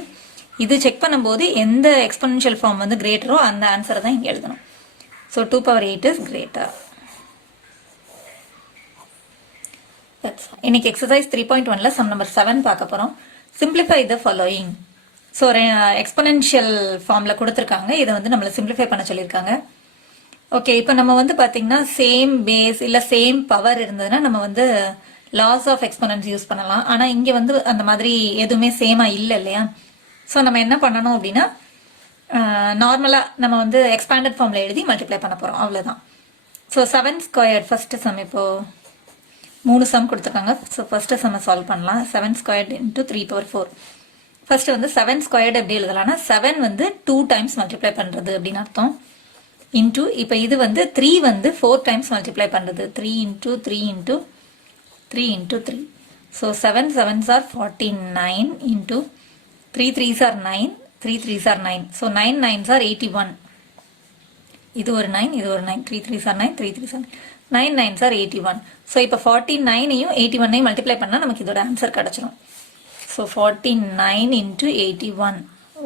இது செக் பண்ணும்போது எந்த எக்ஸ்பொனென்ஷியல் ஃபார்ம் வந்து கிரேட்டரோ அந்த ஆன்சரை தான் இங்கே எழுதணும். So 2 power 8 is greater. இன்னைக்கு எக்ஸசைஸ் 3.1ல சம் நம்பர் 7 பார்க்க போகிறோம். சிம்பிளிஃபை த ஃபாலோயிங். ஸோ எக்ஸ்பொனென்ஷியல் ஃபார்மில் கொடுத்துருக்காங்க, இதை வந்து நம்மளை சிம்பிளிஃபை பண்ண சொல்லியிருக்காங்க. ஓகே, இப்போ நம்ம வந்து பார்த்தீங்கன்னா சேம் பேஸ் இல்லை சேம் பவர் இருந்ததுன்னா நம்ம வந்து லாஸ் ஆஃப் எக்ஸ்பொனன்ஸ் யூஸ் பண்ணலாம். ஆனால் இங்கே வந்து அந்த மாதிரி எதுவுமே சேமாக இல்லை இல்லையா? ஸோ நம்ம என்ன பண்ணணும் அப்படின்னா நார்மலாக நம்ம வந்து எக்ஸ்பேண்டட் ஃபார்மில் எழுதி மல்டிப்ளை பண்ண போகிறோம், அவ்வளோதான். ஸோ 7 ஸ்கொயர் ஃபஸ்ட்டு சம், இப்போது 3 சம் கொடுத்துருக்காங்க. ஸோ ஃபஸ்ட்டு சம்மை சால்வ் பண்ணலாம். 7 ஸ்கொயர்டு இன்ட்டு 3 power 4. ஃபஸ்ட்டு வந்து 7 ஸ்கொயர்டு எப்படி எழுதலாம்னா 7 வந்து 2 டைம்ஸ் மல்டிப்ளை பண்ணுறது அப்படின்னு அர்த்தம். இன்டூ இப்போ இது வந்து 3 வந்து 4 டைம்ஸ் மல்டிப்ளை பண்ணுறது. 3 into 3 into 3 into 3. So 7 7s are 49 into 3 3s are 9, 3 3s are 9. So 9 9s are 81. இது ஒரு 9, இது ஒரு 9. 3 3s are 9, 3 3s are 9, 9s are 81. So இப்போ 49ஐயும் 81ஐயும் மல்டிப்ளை பண்ணால் நமக்கு இதோட ஆன்சர் கிடச்சிரும். So 49 into 81.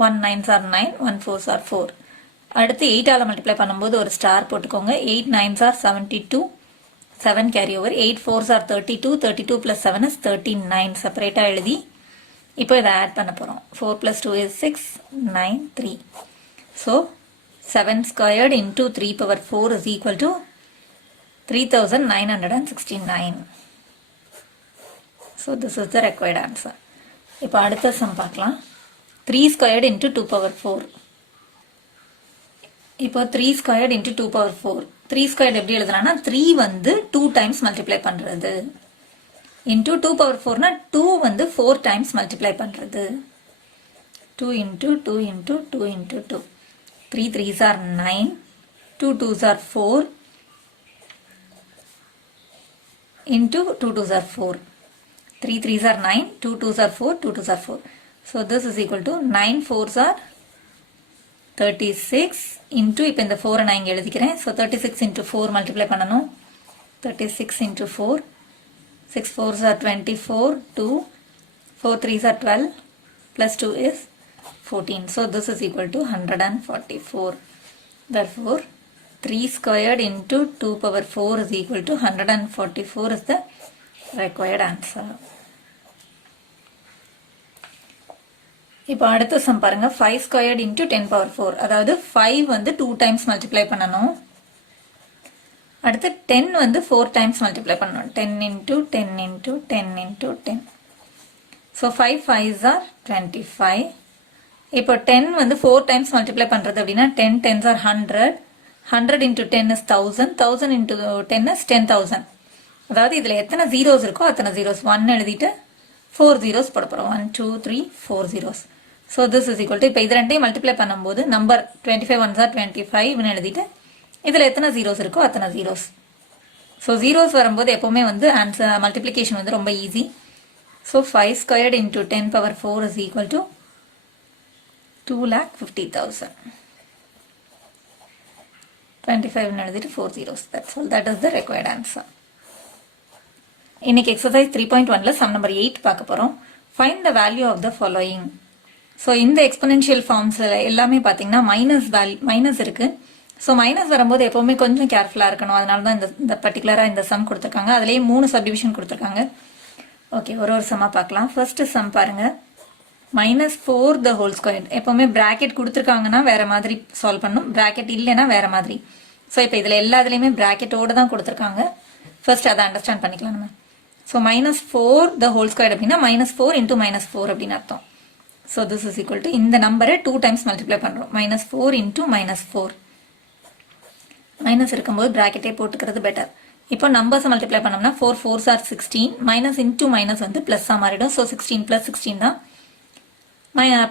1 9s are 9, 1 4s are 4. அடுத்து 8ஆல் மல்டிப்ளை பண்ணும்போது ஒரு ஸ்டார் போட்டுக்கோங்க. 8 9s are 72, 7 carry over. 8 4s are 32, 32 plus 7 is 39. செப்பரேட்டாக எழுதி இப்போ இதை ஆட் பண்ண போகிறோம். 4 plus 2 is 6, 9 3. So 7 squared into 3 power 4 is equal to 3969. So this is the required answer. இப்போ அடுத்த சம் பார்க்கலாம். 3 ஸ்கொயர்டு இன்டூ 2 power 4. இப்போ 3 ஸ்கொயர்டு இன்ட்டு 2 power 4. 3 ஸ்கொயர்டு எப்படி எழுதுறான்னா 3 வந்து 2 டைம்ஸ் மல்டிப்ளை பண்ணுறது. இன்ட்டு 2 power 4னா 2 வந்து 4 டைம்ஸ் மல்டிப்ளை பண்ணுறது. 2 into 2 into 2 into 2. 3 3s are 9, 2 2s are 4, into 2 2s are 4. 3 3s are 9, 2 2s are 4, 2 2s are 4. So this is equal to 9 4s are 36 into இப்போ இந்த 4 நான் இங்கே எழுதிக்கிறேன். ஸோ 36 into 4 மல்டிப்ளை பண்ணணும். 36 into 4, 6 4s are 24, 2, 4 3s are 12, plus 2 is 14. So this is equal to 144. Therefore 3 squared into 2 power 4 is equal to 144 is the required answer. இப்போ அடுத்த sum பாருங்க. 5 squared into 10 power 4. அதாவது 5 வந்து 2 டைம்ஸ் மல்டிப்ளை பண்ணணும். அடுத்து 10 வந்து 4 times multiply பண்ணணும். 10 into 10 into 10 into 10. So 5 5s are 25. இப்போ 10 வந்து 4 டைம்ஸ் மல்டிப்ளை பண்ணுறது அப்படின்னா 10 10s are 100. 100 into 10 is 1000. 1000 into 10 is 10,000. அதாவது இதில் எத்தனை ஜீரோஸ் இருக்கோ அத்தனை ஜீரோஸ் 1 எழுதிட்டு 4 zeros போட போகிறோம். 1 2 3 4 zeros. So this is equal to இப்போ இது ரெண்டையும் மல்டிப்ளை பண்ணும்போது நம்பர் 25 1s are 25 எழுதிட்டு இதில் எத்தனை ஜீரோஸ் இருக்கோ அத்தனை ஜீரோஸ். ஸோ ஜீரோஸ் வரும்போது எப்போவுமே வந்து ஆன்சர் மல்டிப்ளிகேஷன் வந்து ரொம்ப easy. So 5 squared into 10 power 4 is equal to 2,50,000. 25 எழுதிட்டு 4 zeros. That's all. That is the required answer. இன்னைக்கு எக்ஸசைஸ் 3.1ல சம் நம்பர் 8 பார்க்க போகிறோம். Find the value of the following. So இந்த எக்ஸ்பொனென்ஷியல் ஃபார்ம்ஸில் எல்லாமே பார்த்தீங்கன்னா மைனஸ் இருக்கு. ஸோ மைனஸ் வரும்போது எப்போவுமே கொஞ்சம் கேர்ஃபுல்லாக இருக்கணும். அதனால தான் இந்த பர்டிகுலராக இந்த சம் கொடுத்துருக்காங்க. அதுலேயே 3 சப்டிவிஷன் கொடுத்துருக்காங்க. ஓகே, ஒரு சம்மாக பார்க்கலாம். ஃபர்ஸ்ட் சம் பாருங்க, -4 the whole square. எப்போவுமே பிராக்கெட் கொடுத்துருக்காங்கன்னா வேற மாதிரி சால்வ் பண்ணும், பிராக்கெட் இல்லைன்னா வேற மாதிரி. ஸோ இப்போ இதில் எல்லாத்துலேயுமே பிராக்கெட்டோடு தான் கொடுத்துருக்காங்க. ஃபர்ஸ்ட் அதை அண்டர்ஸ்டாண்ட் பண்ணிக்கலாம் நம்ம. ஸோ -4 the whole square அப்படின்னா -4 into -4 அப்படின்னு அர்த்தம். So this is equal to இந்த நம்பரை 2 times மல்டிப்ளை பண்ணுறோம். -4 into -4. மைனஸ் இருக்கும்போது பிராக்கெட்டே போட்டுக்கிறது பெட்டர். இப்போ நம்பர்ஸ் மல்டிப்ளை பண்ணோம்னா 4 4s are 16. Minus into minus வந்து பிளஸ்ஸாக மாறிடும். ஸோ 16 + 16 தான்.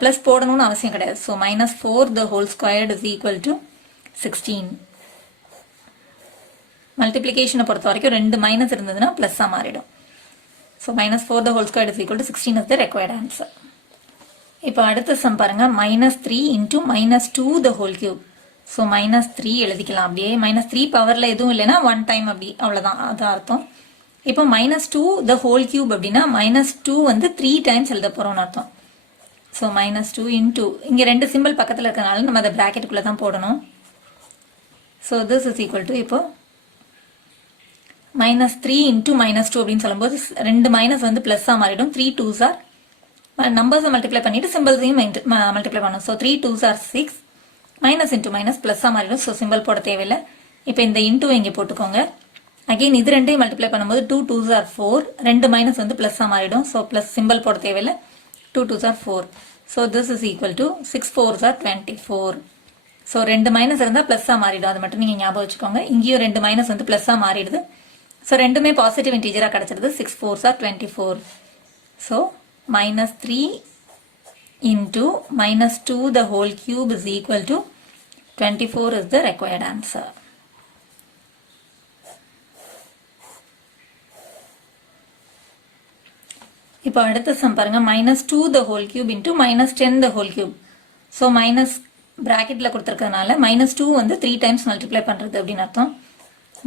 பிளஸ் போடணும்னு அவசியம் கிடையாது. So -4 the whole squared is equal to 16. மல்டிப்ளிகேஷனை பொறுத்த வரைக்கும் 2 மைனஸ் இருந்ததுன்னா பிளஸ்ஸாக மாறிடும். So -4 the whole squared is equal to 16 is the required answer. இப்போ அடுத்த சம் பாருங்க, -3 into -2 the whole cube. So -3 எழுதிக்கலாம் அப்படியே. -3 பவர்ல எதுவும் இல்லைன்னா 1 time அப்படி, அவ்வளோதான், அது அர்த்தம். இப்போ -2 the whole cube அப்படின்னா -2 வந்து 3 times எழுத போறோம்னு அர்த்தம். ஸோ -2 into இங்க 2 சிம்பிள் பக்கத்தில் இருக்கிறதுனால நம்ம அதை பிராக்கெட்டுக்குள்ள தான் போடணும். So this is equal to இப்போ -3 into -2 அப்படின்னு சொல்லும்போது 2 மைனஸ் வந்து பிளஸ்ஸாக மாறிடும். 3 2s are நம்பர்ஸை மல்டிப்ளை பண்ணிட்டு சிம்பிள்ஸையும் மல்டிப்ளை பண்ணணும். So 3 2s are 6. Minus into minus பிளஸ்ஸாக மாறிடும். ஸோ சிம்பிள் போட தேவையில்லை. இப்போ இந்த இன்டூ இங்கே போட்டுக்கோங்க. அகெயின் இது ரெண்டையும் மல்டிப்ளை பண்ணும்போது 2 2s are 4. 2 மைனஸ் வந்து பிளஸ்ஸாக மாறிடும். ஸோ பிளஸ் சிம்பிள் போட தேவையில்லை. 2 2s are 4. So this is equal to 6 4s are 24. So 2 minus இருந்தால் பிளஸ்ஸாக மாறிடும். அது மட்டும் நீங்கள் ஞாபகம் வச்சுக்கோங்க. இங்கேயும் 2 மைனஸ் வந்து பிளஸ்ஸாக மாறிடுது. ஸோ ரெண்டுமே பாசிட்டிவ் இன்டீஜராக கிடச்சிருது. 6 4s are 24. So -3 into -2 the whole cube is equal to 24 is the required answer. இப்போ அடுத்த சம் பாருங்க, -2 the whole cube into -10 the whole cube. So minus பிராக்கெட்ல கொடுத்துருக்கறதுனால -2 வந்து 3 times மல்டிப்ளை பண்றது அப்படின்னு அர்த்தம்.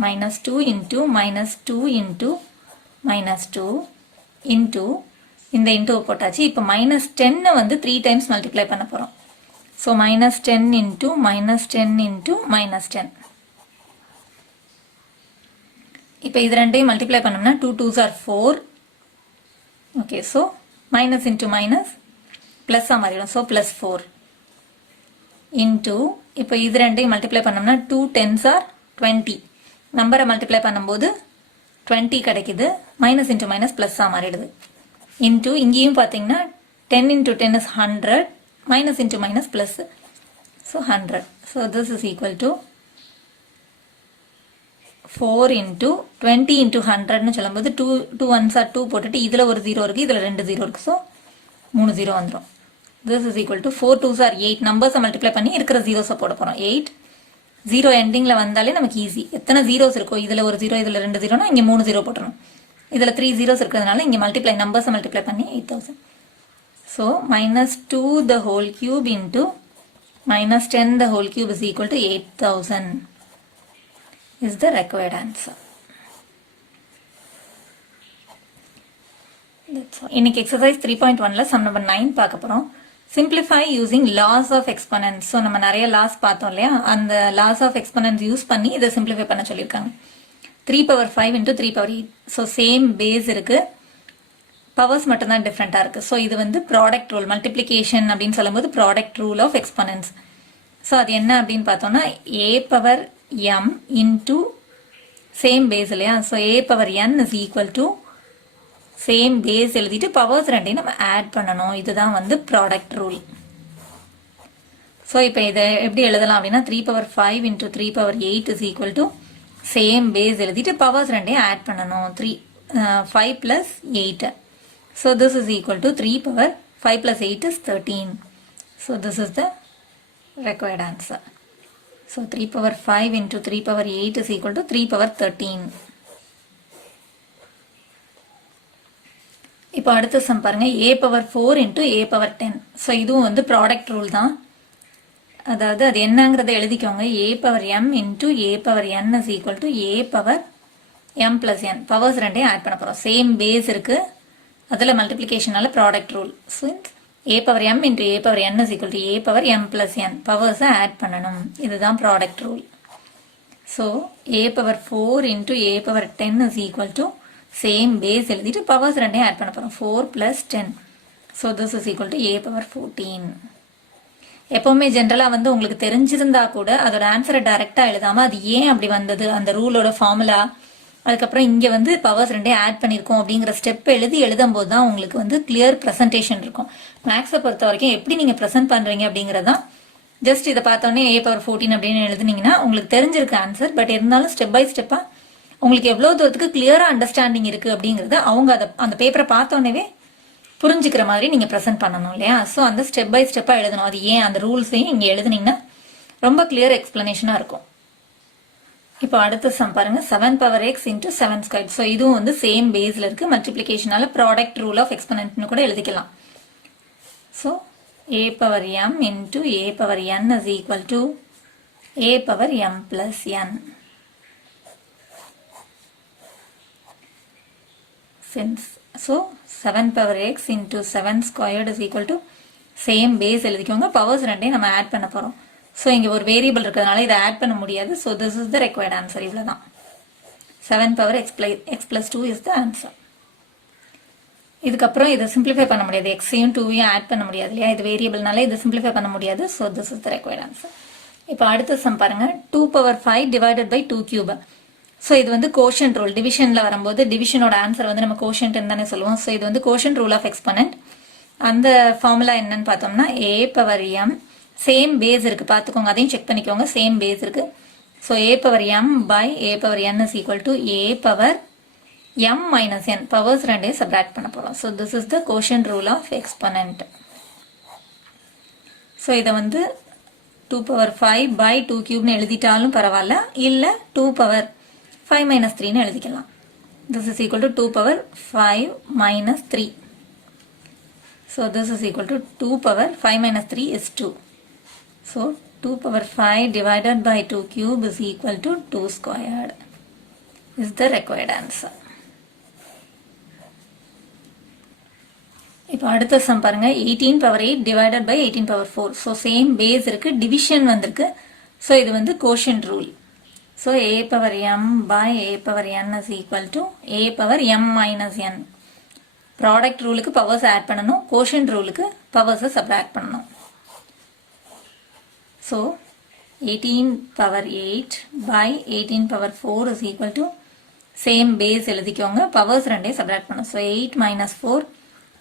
-2 into -2 into -2 into இந்த இன்டூ போட்டாச்சு. இப்போ -10 வந்து 3 times மல்டிப்ளை பண்ண போறோம். So -10 into -10 into -10. இப்போ இது ரெண்டையும் மல்டிப்ளை பண்ணோம்னா 2 2s are 4. Okay, so minus into minus பிளஸ்ஸாக மாறிடும். ஸோ +4 இன்டூ இப்போ இது ரெண்டையும் மல்டிப்ளை பண்ணோம்னா 2 10s are 20. நம்பரை மல்டிப்ளை பண்ணும்போது 20 கிடைக்குது. மைனஸ் இன்டூ மைனஸ் பிளஸ்ஸாக மாறிடுது. இன்டூ இங்கேயும் பார்த்தீங்கன்னா 10 into 10 is 100. minus into minus plus, so 100. So this is equal to 4 into 20 into 100 னு சொல்லும்போது 2 ones are 2 போட்டுட்டு இதுல ஒரு 0 இருக்கு, இதுல 2 0 இருக்கு. So 3 0 வந்துரும். This is equal to 4 2s are 8. நம்பர்ஸை மல்டிப்ளை பண்ணி இருக்கிற ஜீரோஸை போட போறோம். 8 0 எண்டிங்ல வந்தாலே நமக்கு ஈஸி. எத்தனை ஜீரோஸ் இருக்கோ, இதுல ஒரு 0 இதுல 2 0னா இங்க 3 0 போட்டுறணும். இதுல 3 zeros இருக்கிறதுனால இங்க மல்டிப்ளை நம்பர்ஸை மல்டிப்ளை பண்ணி 8000. So minus 2 the whole cube into minus 10 the whole cube is equal to 8000 is the required answer. That's all. இன்னைக்கு exercise 3.1ல sum number 9 பார்க்க போறோம். Simplify using laws of exponents. So நம்ம நிறைய laws பார்த்தோம் இல்லையா, அந்த laws of exponents யூஸ் பண்ணி இதை simplify பண்ண சொல்லியிருக்காங்க. 3 power 5 into 3 power 8. So same base இருக்கு, பவர்ஸ் மட்டும்தான் டிஃப்ரெண்டா இருக்கு. ஸோ இது வந்து ப்ராடக்ட் ரூல், மல்டிப்ளிகேஷன் அப்படின்னு சொல்லும்போது product rule of exponents. So அது என்ன அப்படின்னு பார்த்தோம்னா a power m into same base இல்லையா. So a power n is equal to same base எழுதிட்டு பவர்ஸ் ரெண்டையும் நம்ம ஆட் பண்ணணும். இதுதான் வந்து ப்ராடக்ட் ரூல். ஸோ இப்போ இதை எப்படி எழுதலாம் அப்படின்னா 3 power 5 into 3 power 8 is equal to same base எழுதிட்டு பவர்ஸ் ரெண்டையும் ஆட் பண்ணணும். 5 plus 8. So this is equal to 3 power 5 plus 8 is 13. So this is the required answer. So 3 power 5 into 3 power 8 is equal to 3 power 13. இப்போ அடுத்த sum பாருங்க, a power 4 into a power 10. So இதுவும் வந்து product rule தான். அதாவது அது என்னங்கிறத எழுதிக்கோங்க. a power m into a power n is equal to a power m plus n. Powers ரெண்டையும் ஆட் பண்ண போறோம். சேம் பேஸ் இருக்கு, அதில் மல்டிப்ளிகேஷனால product rule. So a power m into a power n is equal to a power m plus n. Powers add பண்ணணும். இதுதான் product rule. So, a power 4 into a power 10 is equal to same base எழுதிட்டு powers ரெண்டையும் add பண்ண போறோம். 4 plus 10. So, this is equal to a power 14. எப்பவுமே ஜென்ரலா வந்து உங்களுக்கு தெரிஞ்சிருந்தா கூட அதோட ஆன்சரை டைரக்டா எழுதாம அது ஏன் அப்படி வந்தது, அந்த ரூலோட ஃபார்முலா, அதுக்கப்புறம் இங்க வந்து பவர்ஸ் ரெண்டையும் ஆட் பண்ணியிருக்கோம் அப்படிங்கிற ஸ்டெப் எழுதும் போது தான் உங்களுக்கு வந்து கிளியர் ப்ரெசன்டேஷன் இருக்கும். மேக்ஸை பொறுத்த வரைக்கும் எப்படி நீங்க ப்ரெசென்ட் பண்றீங்க அப்படிங்கறதான். ஜஸ்ட் இதை பார்த்தோன்னே a power 14 அப்படின்னு எழுதுனீங்கன்னா உங்களுக்கு தெரிஞ்சிருக்கு ஆன்சர். பட் இருந்தாலும் ஸ்டெப் பை ஸ்டெப்பா உங்களுக்கு எவ்வளவு தூரத்துக்கு கிளியரா அண்டர்ஸ்டாண்டிங் இருக்கு அப்படிங்கறத அவங்க அந்த பேப்பரை பார்த்தோன்னே புரிஞ்சுக்கிற மாதிரி நீங்க ப்ரெசென்ட் பண்ணணும் இல்லையா? ஸோ அந்த ஸ்டெப் பை ஸ்டெப்பா எழுதணும். அது ஏன் அந்த ரூல்ஸையும் இங்க எழுதுனீங்கன்னா ரொம்ப கிளியர் எக்ஸ்பிளனேஷனா இருக்கும். இப்போ அடுத்த சம் பாருங்க, 7 power x into 7 squared. So இதுவும் வந்து சேம் பேஸ்ல இருக்கு. மல்டிப்ளிகேஷனால ப்ராடக்ட் ரூல் ஆஃப் எக்ஸ்பனன்ட்னு கூட எழுதிக்கலாம். So a power m into a power n is equal to a power m plus n. Since so 7 power x into 7 squared is equal to same base எழுதிக்கோங்க. Powers ரெண்டையும் நம்ம add பண்ண போறோம். So இங்கே ஒரு variable இருக்கிறதுனால இதை add பண்ண முடியாது. So this is the required answer. இவ்வளோதான். 7 power x plus 2 is the answer. இதுக்கப்புறம் இதை சிம்பிளிஃபை பண்ண முடியாது. எக்ஸையும் 2வையும் ஆட் பண்ண முடியாது இல்லையா? இது வேரியபிள்னால இதை சிம்பிளிஃபை பண்ண முடியாது. So this is the required answer. இப்போ அடுத்த சம் பாருங்க, 2 power 5 divided by 2 cube. So இது வந்து கோஷன்ட் ரூல். டிவிஷன்ல வரும்போது டிவிஷனோட ஆன்சர் வந்து நம்ம கோஷன்ட் தானே சொல்லுவோம். ஸோ இது வந்து கோஷன்ட் ரூல் ஆஃப் எக்ஸ்பனன்ட். அந்த ஃபார்முலா என்னன்னு பார்த்தோம்னா a power m, same base இருக்கு பார்த்துக்கோங்க, அதையும் செக் பண்ணிக்கோங்க. சேம் பேஸ் இருக்கு. So a power m by a power n is equal to a power m minus n. Powers ரெண்டையும் சப்ராக்ட் பண்ண போறோம். So this is the quotient rule of exponent. So இதை வந்து 2 power 5 by 2 cube எழுதிட்டாலும் பரவாயில்ல, இல்ல 2 power 5 minus 3 எழுதிக்கலாம். This is equal to 2 power 5 minus 3. So this is equal to 2 power 5 minus 3 is 2. So 2 power 5 divided by 2 cube is equal to 2 squared is the required answer. இப்போ அடுத்த sum பாருங்க, 18 power 8 divided by 18 power 4. So same base இருக்கு, division வந்திருக்கு. So இது வந்து quotient rule. So a power m by a power n is equal to a power m minus n. Product ரூலுக்கு powers add பண்ணணும், quotient ரூலுக்கு பவர்ஸை subtract பண்ணணும். So 18 power 8 by 18 power 4 is equal to same base எழுதிக்கோங்க, powers ரெண்டையும் subtract பண்ணணும். So 8 minus 4,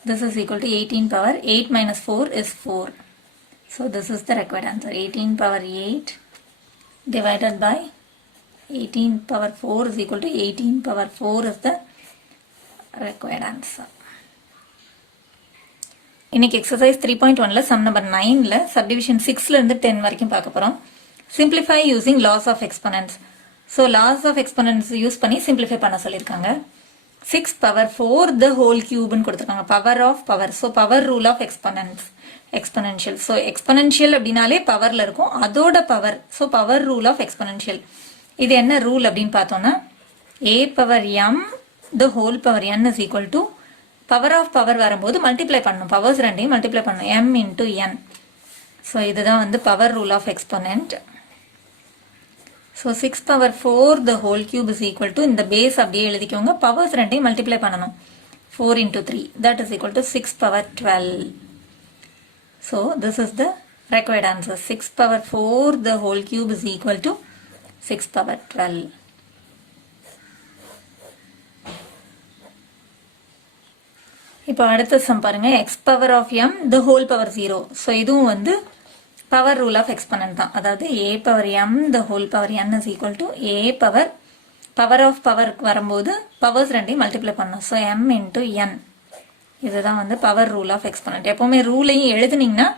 this is equal to 18 power 8 minus 4 is 4. So this is the required answer. 18 power 8 divided by 18 power 4 is equal to 18 power 4 is the required answer. இன்னைக்கு exercise 3.1ல sum number 9ல subdivision 6ல இருந்து 10 வரைக்கும் பார்க்க போறோம். Simplify using laws of exponents. So laws of exponents use பண்ணி simplify பண்ண சொல்லியிருக்காங்க. 6 power 4 the whole cubeன்னு கொடுத்துருக்காங்க. Power of power. So power rule of exponents, exponential. So exponential அப்படின்னாலே பவர்ல இருக்கும், அதோட power. So power rule of exponential. இது என்ன ரூல் அப்படின்னு பார்த்தோம்னா, a power m the whole power n is equal to power of power வரும்போது multiply பண்ணணும், பவர்ஸ் ரெண்டையும் மல்டிப்ளை பண்ணணும், m into n. ஸோ இதுதான் வந்து power rule of exponent. So 6 power 4 the whole cube is equal to, இந்த base அப்படியே எழுதிக்கோங்க, powers ரெண்டையும் மல்டிப்ளை பண்ணணும், 4 into 3 that is equal to 6 power 12. So this is the required answer. 6 power 4 the whole cube is equal to 6 power 12. இப்போ அடுத்த sum பாருங்க, x power of m the whole power 0. So இதுவும் வந்து power rule of exponent தான். அதாவது a power m the whole power n is equal to a power power of power வரும்போது powers ரெண்டையும் multiply பண்ணணும். So m into n. இதுதான் வந்து power rule of exponent. எப்பவுமே ரூலையும் எழுதுனீங்கன்னா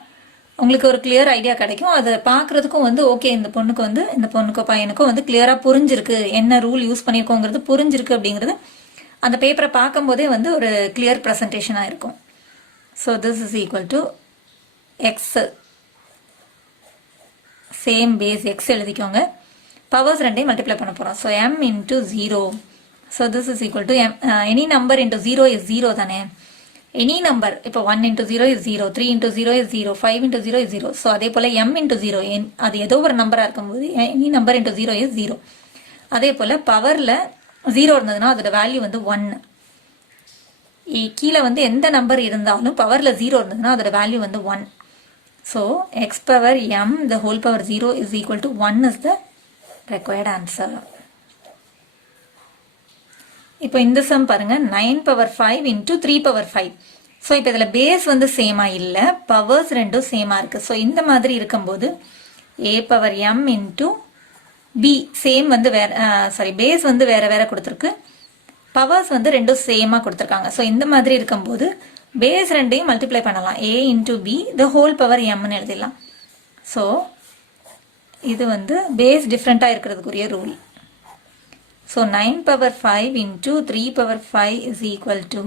உங்களுக்கு ஒரு கிளியர் ஐடியா கிடைக்கும். அதை பார்க்கறதுக்கும் வந்து ஓகே, இந்த பொண்ணுக்கோ பையனுக்கோ வந்து கிளியரா புரிஞ்சிருக்கு, என்ன ரூல் யூஸ் பண்ணியிருக்கோங்கிறது புரிஞ்சிருக்கு அப்படிங்கிறது அந்த பேப்பரை பார்க்கும் போதே வந்து ஒரு கிளியர் ப்ரெசன்டேஷனா இருக்கும். So this is equal to X, same base X எழுதிக்கோங்க, பவர்ஸ் ரெண்டையும் மல்டிப்ளை பண்ண போறோம். So m into 0. So this is equal to any number into 0 is 0 தானே. எனி நம்பர் இப்போ 1 into 0 is 0, 3 into 0 is 0, 5 into 0 is 0. So அதே போல் m into 0 அது ஏதோ ஒரு நம்பராக இருக்கும்போது எனி நம்பர் into 0 is 0. அதே போல் பவரில் 0 இருந்ததுன்னா அதோட வேல்யூ வந்து 1. கீழே வந்து எந்த நம்பர் இருந்தாலும் பவரில் 0 இருந்ததுன்னா அதோட வேல்யூ வந்து 1. So x power m the whole power 0 is equal to 1 is the required answer. இப்போ இந்த சம் பாருங்க 9 power 5 into 3 power 5. ஸோ இப்போ இதில் பேஸ் வந்து சேமா இல்லை, பவர்ஸ் ரெண்டும் சேமா இருக்கு. ஸோ இந்த மாதிரி இருக்கும்போது a power m into b same வந்து வேற பேஸ் வந்து வேற வேற கொடுத்துருக்கு, பவர்ஸ் வந்து ரெண்டும் சேமா கொடுத்துருக்காங்க. ஸோ இந்த மாதிரி இருக்கும்போது பேஸ் ரெண்டையும் மல்டிப்ளை பண்ணலாம், a into b the whole power mன்னு எழுதிடலாம். ஸோ இது வந்து பேஸ் டிஃப்ரெண்ட்டாக இருக்கிறதுக்குரிய rule. So 9 power 5 into 3 power 5 is equal to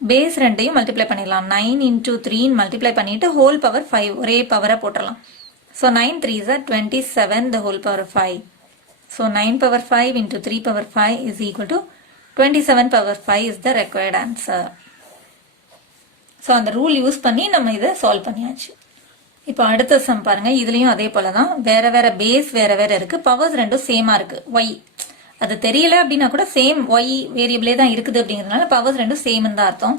base ரெண்டையும் மல்டிப்ளை பண்ணிடலாம். 9 into 3 மல்டிப்ளை பண்ணிட்டு whole power 5 ஒரே பவரை போட்டுடலாம். So 9 3s are 27 the whole power 5. So 9 power 5 into 3 power 5 is equal to 27 power 5 is the required answer. So அந்த rule use பண்ணி நம்ம இதை சால்வ் பண்ணியாச்சு. இப்போ அடுத்த சம் பாருங்க, இதுலயும் அதே போலதான் வேற வேற பேஸ் வேற வேற இருக்கு, பவர்ஸ் ரெண்டும் சேமா இருக்கு. ஒய் அது தெரியல அப்படின்னா கூட சேம் ஒய் வேரியபிளே தான் இருக்குது அப்படிங்கிறதுனால பவர்ஸ் ரெண்டும் சேம் தான் அர்த்தம்.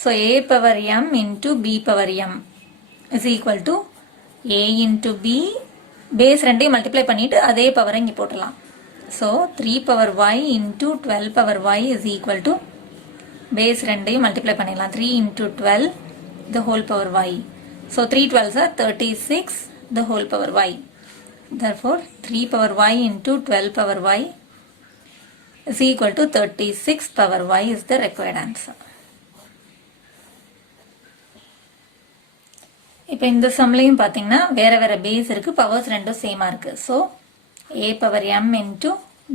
So a power m into b power m is equal to a into b base ரெண்டையும் மல்டிப்ளை பண்ணிட்டு அதே பவரை இங்கே போட்டலாம். So 3 power y into 12 power y is equal to base ரெண்டையும் மல்டிப்ளை பண்ணிடலாம், 3 into 12 the whole power y. So 3 12s are 36 the whole power y. Therefore 3 power y into 12 power y is equal to 36 power y is the required answer. இப்போ இந்த சம்லையும் பார்த்தீங்கன்னா வேற வேற base இருக்கு, powers ரெண்டும் சேமா இருக்கு. So a power m into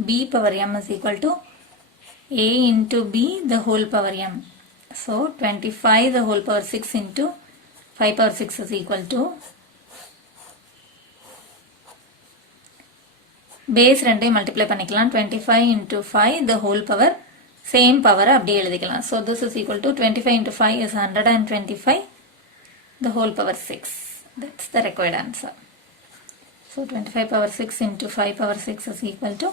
b power m is equal to a into b the whole power m. So 25 the whole power 6 into 5 power 6 is equal to base ரெண்டையும் மல்டிப்ளை பண்ணிக்கலாம், 25 into 5 the whole power same power அப்படியே எழுதிக்கலாம். So this is equal to 25 into 5 is 125 the whole power 6. That's the required answer. So 25 power 6 into 5 power 6 is equal to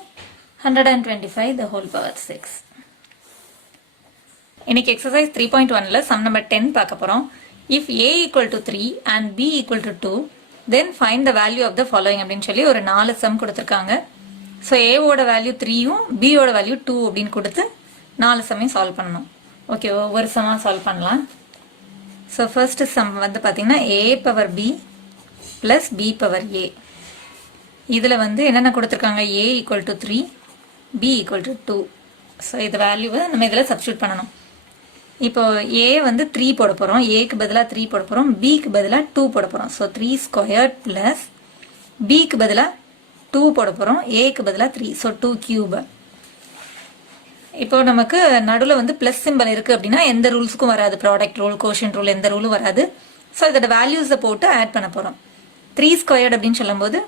125 the whole power 6. இன்னைக்கு exercise 3.1ல sum number 10 பார்க்க போறோம். If a equal to 3 and b equal to 2, then find the value of the following அப்படின்னு சொல்லி ஒரு 4 some கொடுத்துருக்காங்க. So ஏவோட value 3யும் பியோட value 2 அப்படின்னு கொடுத்து 4 சம்மையும் சால்வ் பண்ணணும். ஓகே, ஒவ்வொரு சம்மாக சால்வ் பண்ணலாம். ஸோ ஃபர்ஸ்ட் சம் வந்து பார்த்தீங்கன்னா a power b plus b power a. இதில் வந்து என்னென்ன கொடுத்துருக்காங்க, a equal to 3, b equal to 2. So இது வேல்யூவை நம்ம இதில் சப்ஸ்டியூட் பண்ணணும். இப்போ a வந்து 3 போட போகிறோம், ஏக்கு பதிலாக 3 போட போகிறோம், பிக்கு பதிலாக 2 போட போகிறோம். ஸோ 3 ஸ்கொயர்ட் ப்ளஸ் பிக்கு பதிலாக 2 போட போகிறோம், ஏக்கு பதிலாக 3. So 2 cube. இப்போ நமக்கு நடுவில் வந்து ப்ளஸ் சிம்பிள் இருக்குது அப்படின்னா எந்த ரூல்ஸுக்கும் வராது, ப்ராடக்ட் ரூல் கோஷன் ரூல் எந்த ரூலும் வராது. ஸோ இதோட வேல்யூஸை போட்டு ஆட் பண்ண போகிறோம். 3 ஸ்கொயர்ட் அப்படின்னு சொல்லும்போது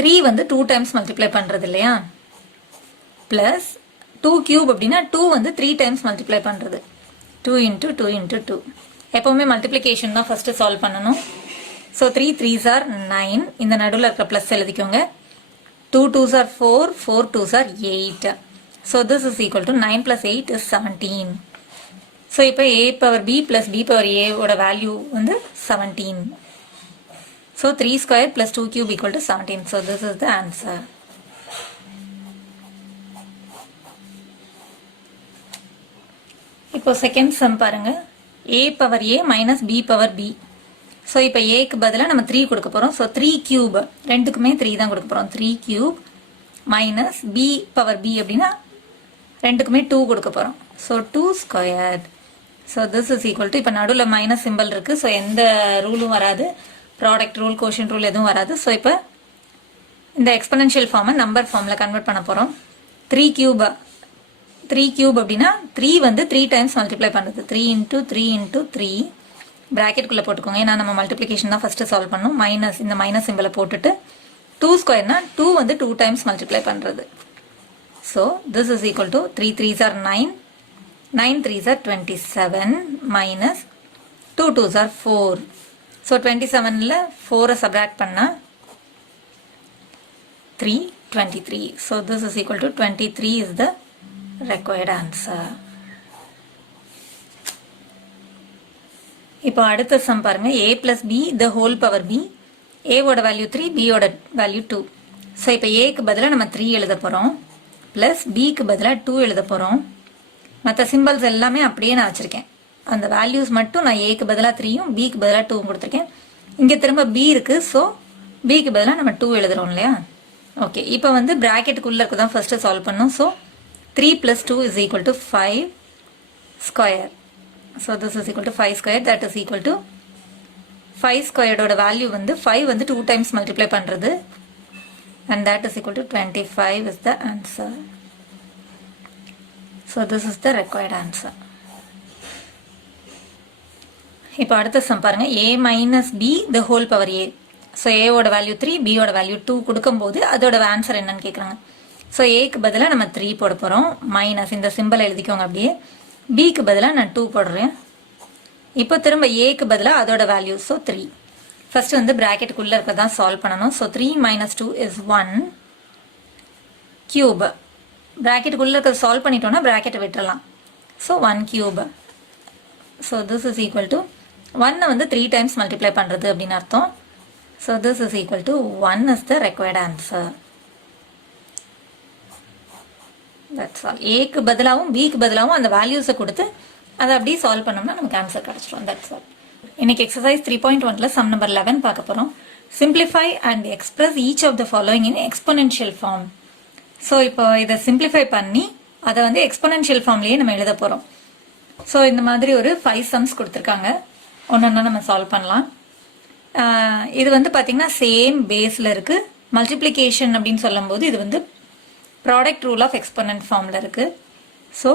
3 வந்து 2 டைம்ஸ் மல்டிப்ளை பண்ணுறது இல்லையா, ப்ளஸ் 2 கியூப் அப்படின்னா 2 வந்து 3 டைம்ஸ் மல்டிப்ளை பண்ணுறது, 2 into 2 into 2. எப்போவுமே மல்டிப்ளிகேஷன் தான் ஃபஸ்ட்டு சால்வ் பண்ணணும். ஸோ 3 3s are 9, இந்த நடுவில் இருக்கிற ப்ளஸ் எழுதிக்கோங்க. 2 2s are 4, 4 2s are 8. So this is equal to 9 + 8 is 17. So இப்போ a power b plus b power a ஓட வேல்யூ வந்து 17. So 3 square plus 2 cube equal to 17. So this is the answer. இப்போ second sum பாருங்க, a power a minus b power b. So இப்போ ஏக்கு பதிலாக நம்ம 3 கொடுக்க போகிறோம். ஸோ 3 கியூப், ரெண்டுக்குமே 3 தான் கொடுக்க போகிறோம். 3 cube minus b power b அப்படின்னா ரெண்டுக்குமே 2 கொடுக்க போகிறோம். So 2 squared. So this is equal to, இப்போ நடுவில் மைனஸ் சிம்பிள் இருக்குது. ஸோ எந்த ரூலும் வராது, ப்ராடக்ட் ரூல் கோஷன் ரூல் எதுவும் வராது. ஸோ இப்போ இந்த எக்ஸ்பனன்ஷியல் ஃபார்மை நம்பர் ஃபார்மில் கன்வெர்ட் பண்ண போகிறோம். 3 கியூப் அப்படின்னா 3 வந்து 3 டைம்ஸ் மல்டிப்ளை பண்ணுறது, 3 into 3 into 3 ப்ராக்கெட்டுக்குள்ளே போட்டுக்கோங்க. ஏன்னா நம்ம மல்டிப்ளிகேஷன் தான் ஃபஸ்ட்டு சால்வ் பண்ணணும். மைனஸ் இந்த மைனஸ் சிம்பிளை போட்டுட்டு 2 ஸ்கொயர்னா 2 வந்து 2 டைம்ஸ் மல்டிப்ளை பண்ணுறது. So this is equal to 3 3s are 9, 9 3s are 27 minus 2 2s are 4. So 27ல 4 subtract பண்ணா 323. So this is equal to 23 is the required answer. இப்போ அடுத்த சம் பாருங்க a plus b the whole power b, a ஓட value 3, b ஓட value 2. So இப்போ ஏக்கு பதிலாக நம்ம 3 எழுத போகிறோம், ப்ளஸ் பிக்கு பதிலாக 2 எழுத போகிறோம். மற்ற சிம்பிள்ஸ் எல்லாமே அப்படியே நான் வச்சுருக்கேன். அந்த வேல்யூஸ் மட்டும் நான் ஏக்கு பதிலாக 3யும் பிக்கு பதிலாக 2வும் கொடுத்துருக்கேன். இங்கே திரும்ப b இருக்குது, ஸோ பிக்கு பதிலாக நம்ம 2 எழுதுறோம் இல்லையா. ஓகே, இப்போ வந்து ப்ராக்கெட்டுக்குள்ளே இருக்க தான் ஃபஸ்ட்டு சால்வ் பண்ணோம். So 3 + 2 is equal to 5 square. So this is equal to 5 square, that is equal to 5 squared ஓட வேல்யூ வந்து 5 வந்து 2 times multiply பண்ணுறது, and that is equal to 25 is the answer. So this is the required answer. இப்போ அடுத்த sum பாருங்க, a minus b the whole power a. So a ஓட value 3, b ஓட value 2 கொடுக்கும்போது அதோட ஆன்சர் என்னன்னு கேட்குறாங்க. ஸோ ஏக்கு பதிலாக நம்ம 3 போட போகிறோம், மைனஸ் இந்த சிம்பிள் எழுதிக்கோங்க அப்படியே. பிக்கு பதிலாக நான் 2 போடுறேன். இப்போ திரும்ப ஏக்கு பதிலாக அதோட வேல்யூ, ஸோ 3. ஃபர்ஸ்ட் வந்து ப்ராக்கெட்டுக்குள்ளே இருக்க தான் சால்வ் பண்ணணும். So 3 - 2 is 1 cube. ப்ராக்கெட்டுக்குள்ளே இருக்க சால்வ் பண்ணிட்டோம்னா ப்ராக்கெட்டை விட்டுறலாம். So 1 cube. So this is equal to 1 வந்து 3 times மல்டிப்ளை பண்ணுறது அப்படின்னு அர்த்தம். So this is equal to 1 is the required answer. That's all. ஏக்கு பதிலாகவும் பிக்கு பதிலாகவும் அந்த வேல்யூஸை கொடுத்து அதை அப்படியே சால்வ் பண்ணோம்னா நமக்கு ஆன்சர் கிடச்சிடும். That's all. இன்னைக்கு எக்ஸசைஸ் 3.1ல சம் நம்பர் 11 பார்க்க போகிறோம். Simplify and express each of the following in exponential form. So இப்போ இதை சிம்பிளிஃபை பண்ணி அதை வந்து எக்ஸ்பொனென்ஷியல் ஃபார்ம்லேயே நம்ம எழுத போகிறோம். ஸோ இந்த மாதிரி ஒரு 5 சம்ஸ் கொடுத்துருக்காங்க, ஒன்றொன்னா நம்ம சால்வ் பண்ணலாம். இது வந்து பார்த்தீங்கன்னா சேம் பேஸில் இருக்குது. மல்டிப்ளிகேஷன் அப்படின்னு சொல்லும்போது இது வந்து ப்ராடக்ட் ரூல் ஆஃப் எக்ஸ்பொனன்ட் ஃபார்மில் இருக்குது. ஸோ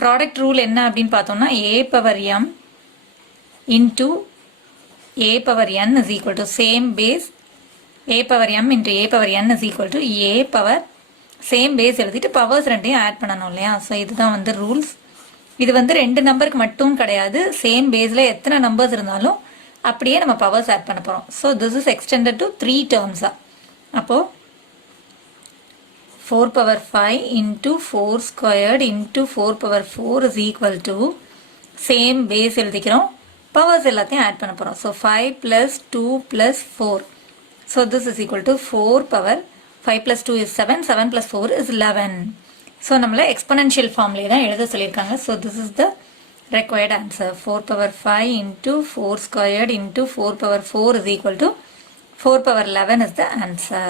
ப்ராடக்ட் ரூல் என்ன அப்படின்னு பார்த்தோம்னா a power m into a power n is equal to same base a power m into a power n is equal to a power same base எழுதிட்டு powers ரெண்டையும் add பண்ணணும் இல்லையா. So இதுதான் வந்து rules. இது வந்து 2 நம்பருக்கு மட்டும் கிடையாது, சேம் பேஸில் எத்தனை நம்பர்ஸ் இருந்தாலும் அப்படியே நம்ம பவர்ஸ் ஆட் பண்ண போகிறோம். So this is extended to 3 டேர்ம்ஸாக. அப்போது 4 power 5 into 4 squared into 4 power 4 is equal to same base எழுதிக்கிறோம், powers எல்லாத்தையும் ஆட் பண்ண போகிறோம். So 5 + 2 + 4. So this is equal to 4 power 5 + 2 is 7, 7 + 4 is 11. So நம்மள எக்ஸ்பொனென்ஷியல் ஃபார்ம்லேயே தான் எழுத சொல்லியிருக்காங்க. So this is the required answer. 4 power 5 into 4 squared into 4 power 4 is equal to 4 power 11 is the answer.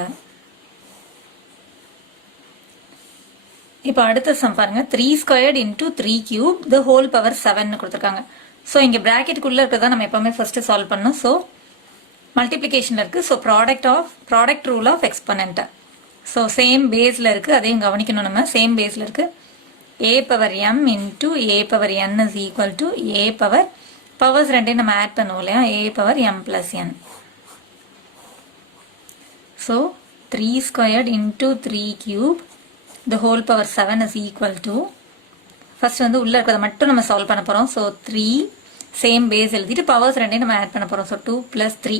இப்போ அடுத்த sum பாருங்க, 3 squared into 3 cube the whole power 7 கொடுத்துருக்காங்க. So இங்கே ப்ராக்கெட்டுக்குள்ளே இருக்கிறதா நம்ம எப்போவுமே ஃபர்ஸ்ட் சால்வ் பண்ணணும். ஸோ மல்டிப்ளிகேஷன் இருக்குது. So product rule of exponent. So same பேஸில் இருக்குது, அதையும் கவனிக்கணும். நம்ம சேம் பேஸில் இருக்குது. a power m into a power n is equal to a power powers ரெண்டையும் நம்ம ஆட் பண்ணுவோம் இல்லையா, a power m + n. So 3 squared into 3 cube the whole power 7 is equal to, first வந்து உள்ளே இருக்கிறத மட்டும் நம்ம சால்வ் பண்ண போகிறோம். ஸோ 3 சேம் பேஸ் எழுதிட்டு பவர்ஸ் ரெண்டையும் நம்ம ஆட் பண்ண போகிறோம். ஸோ 2 + 3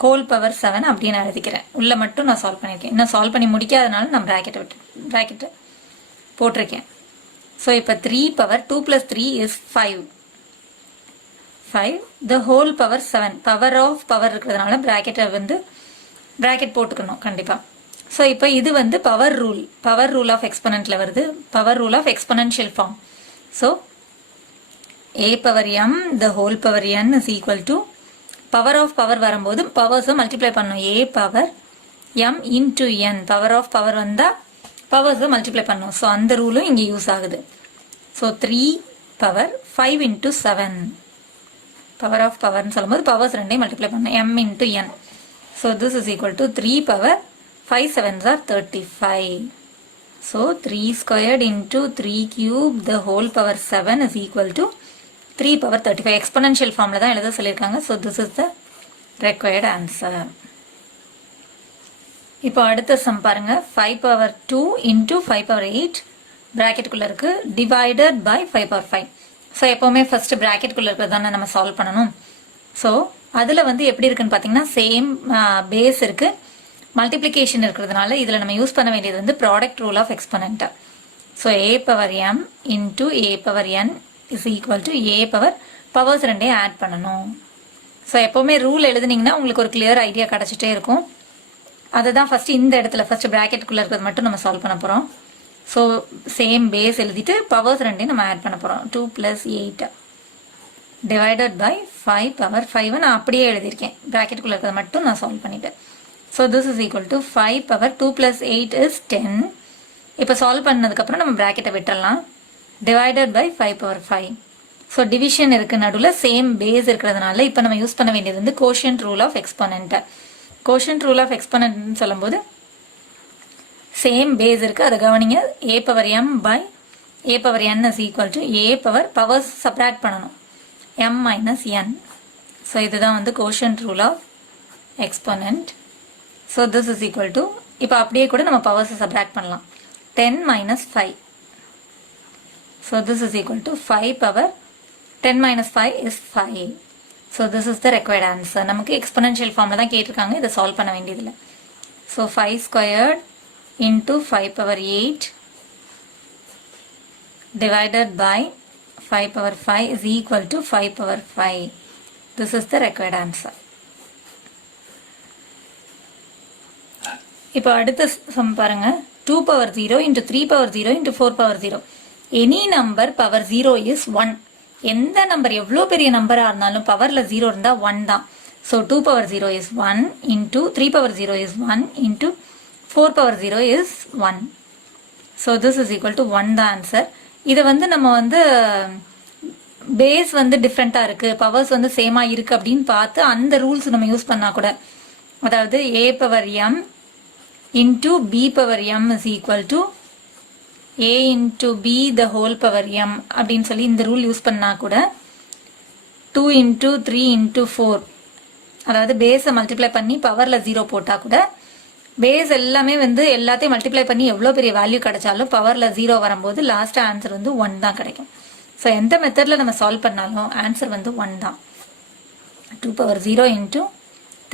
ஹோல் பவர் 7 அப்படின்னு நான் எழுதிக்கிறேன். உள்ளே மட்டும் நான் சால்வ் பண்ணியிருக்கேன். இன்னும் சால்வ் பண்ணி முடிக்காதனால நான் ப்ராக்கெட்டை போட்டிருக்கேன். ஸோ இப்போ 3 power 2 + 3 is 5 the whole power 7. Power of power இருக்கிறதுனால ப்ராக்கெட் போட்டுக்கணும் கண்டிப்பாக. ஸோ இப்போ இது வந்து பவர் ரூல் ஆஃப் எக்ஸ்பொனன்ட்ல வருது, power rule of exponential form. So a power m the whole power n is equal to, power of power வரும்போது பவர்ஸை மல்டிப்ளை பண்ணணும். a power m into n, power of power வந்தால் பவர்ஸை multiply பண்ணணும். So அந்த ரூலும் இங்கே யூஸ் ஆகுது. So 3 power 5 into 7, power of பவர்னு சொல்லும்போது பவர்ஸ் ரெண்டையும் மல்டிப்ளை பண்ணணும், m into n. So this is equal to 3 power 5 7s are 35. So 3 squared into 3 cube the whole power 7 is equal to 3 power 35. Exponential formula தான் எழுத சொல்லியிருக்காங்க. So this is the required answer. இப்போ அடுத்த sum பாருங்க 5 power 2 into 5 power 8 பிராக்கெட்டுக்குள்ள இருக்கு divided by 5 power 5. So எப்போவுமே first பிராக்கெட்டுக்குள்ள இருக்கிறது தானே நம்ம சால்வ் பண்ணணும். ஸோ அதில் வந்து எப்படி இருக்குன்னு பார்த்தீங்கன்னா சேம் பேஸ் இருக்கு, மல்டிப்ளிகேஷன் இருக்கிறதுனால இதில் நம்ம யூஸ் பண்ண வேண்டியது வந்து product rule of exponent. So A power M into A power N is equal to A power powers ரெண்டையும் ஆட் பண்ணணும். ஸோ எப்போவுமே ரூல் எழுதுனீங்கன்னா உங்களுக்கு ஒரு கிளியர் ஐடியா கிடச்சிட்டே இருக்கும். அதுதான் ஃபர்ஸ்ட் இந்த இடத்துல ஃபர்ஸ்ட் பிராக்கெட்டுக்குள்ள இருக்கிறது மட்டும் நம்ம சால்வ் பண்ண போகிறோம். ஸோ சேம் பேஸ் எழுதிட்டு பவர்ஸ் ரெண்டையும் நம்ம ஆட் பண்ண போகிறோம். 2 + 8 டிவைடட் பை 5 பவர் 5 நான் அப்படியே எழுதியிருக்கேன், பிராக்கெட்டுக்குள்ள இருக்கிறது மட்டும் நான் சால்வ் பண்ணிட்டேன். So this is equal to 5 power 2 + 8 is 10. இப்போ சால்வ் பண்ணதுக்கப்புறம் நம்ம பிராக்கெட்டை விட்டுடலாம். Divided by 5 power 5. So division இருக்கு நடுவில் சேம் பேஸ் இருக்கிறதுனால இப்போ நம்ம யூஸ் பண்ண வேண்டியது வந்து quotient rule of exponent. Quotient rule of எக்ஸ்பொனென்ட்னு சொல்லும்போது சேம் பேஸ் இருக்கு, அதை கவனிங்க. A power m by a power N is equal to A power powers subtract பண்ணணும் எம் மைனஸ் என். ஸோ இதுதான் வந்து quotient rule of exponent. So this is equal to இப்போ அப்படியே கூட நம்ம பவர்ஸை சப்ராக்ட் பண்ணலாம். 10 minus 5. So this is equal to 5 power 10 minus 5 is 5. So this is the required answer. நமக்கு exponential formula தான் கேட்டிருக்காங்க, இதை சால்வ் பண்ண வேண்டியதில்லை. So 5 squared into 5 power 8 divided by 5 power 5 is equal to 5 power 5. This is the required answer. இப்போ அடுத்த sum பாருங்க. 2 power 0 into 3 power 0 into 4 power 0. Any number power 0 is 1. எந்த நம்பர் எவ்வளோ பெரிய நம்பராக இருந்தாலும் பவரில் 0 இருந்தால் 1 தான். So 2 power 0 is 1 into 3 power 0 is 1 into 4 power 0 is 1. So this is equal to 1 தான் ஆன்சர். இதை வந்து நம்ம வந்து பேஸ் வந்து டிஃப்ரெண்ட்டாக இருக்குது, பவர்ஸ் வந்து சேமாக இருக்குது அப்படின்னு பார்த்து அந்த ரூல்ஸ் நம்ம யூஸ் பண்ணால் கூட, அதாவது a power m into b power m is equal to a into b the whole power m அப்படின்னு சொல்லி இந்த ரூல் யூஸ் பண்ணா கூட 2 into 3 into 4, அதாவது பேஸை மல்டிப்ளை பண்ணி பவரில் 0 போட்டால் கூட பேஸ் எல்லாமே வந்து எல்லாத்தையும் மல்டிப்ளை பண்ணி எவ்வளோ பெரிய வேல்யூ கிடைச்சாலும் பவரில் 0 வரும்போது லாஸ்ட் ஆன்சர் வந்து 1 தான் கிடைக்கும். ஸோ எந்த மெத்தடில் நம்ம சால்வ் பண்ணாலும் ஆன்சர் வந்து 1 தான். 2 power 0 into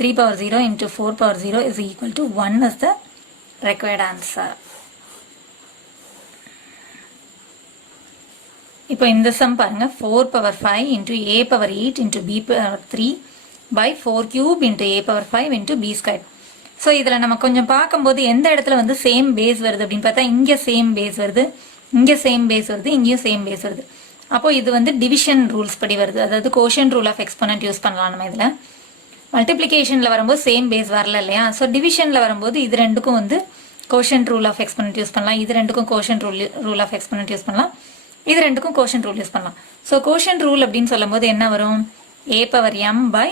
3 power 0 into 4 power 0 is equal to 1 is the required answer. இப்போ இந்த சம் பாருங்க. 4 power 5 into a power 8 into b power 3 by 4 cube into a power 5 into b squared. So இதில் நம்ம கொஞ்சம் பார்க்கும்போது எந்த இடத்துல வந்து சேம் பேஸ் வருது அப்படின்னு பார்த்தா இங்கே சேம் பேஸ் வருது, இங்கே சேம் பேஸ் வருது, இங்கேயும் சேம் பேஸ் வருது. அப்போ இது வந்து டிவிஷன் ரூல்ஸ் படி வருது, அதாவது quotient rule of exponent use பண்ணலாம் நம்ம இதில். மல்டிப்ளிகேஷனில் வரும்போது சேம் பேஸ் வரல இல்லையா. ஸோ டிவிஷனில் வரும்போது இது ரெண்டுக்கும் வந்து quotient rule of exponent use பண்ணலாம், இது ரெண்டுக்கும் quotient rule of exponent use பண்ணலாம், இது ரெண்டுக்கும் கோஷியன்ட் ரூல் யூஸ் பண்ணலாம். ஸோ கோஷியன்ட் ரூல் அப்படின்னு சொல்லும் போது என்ன வரும், a power m by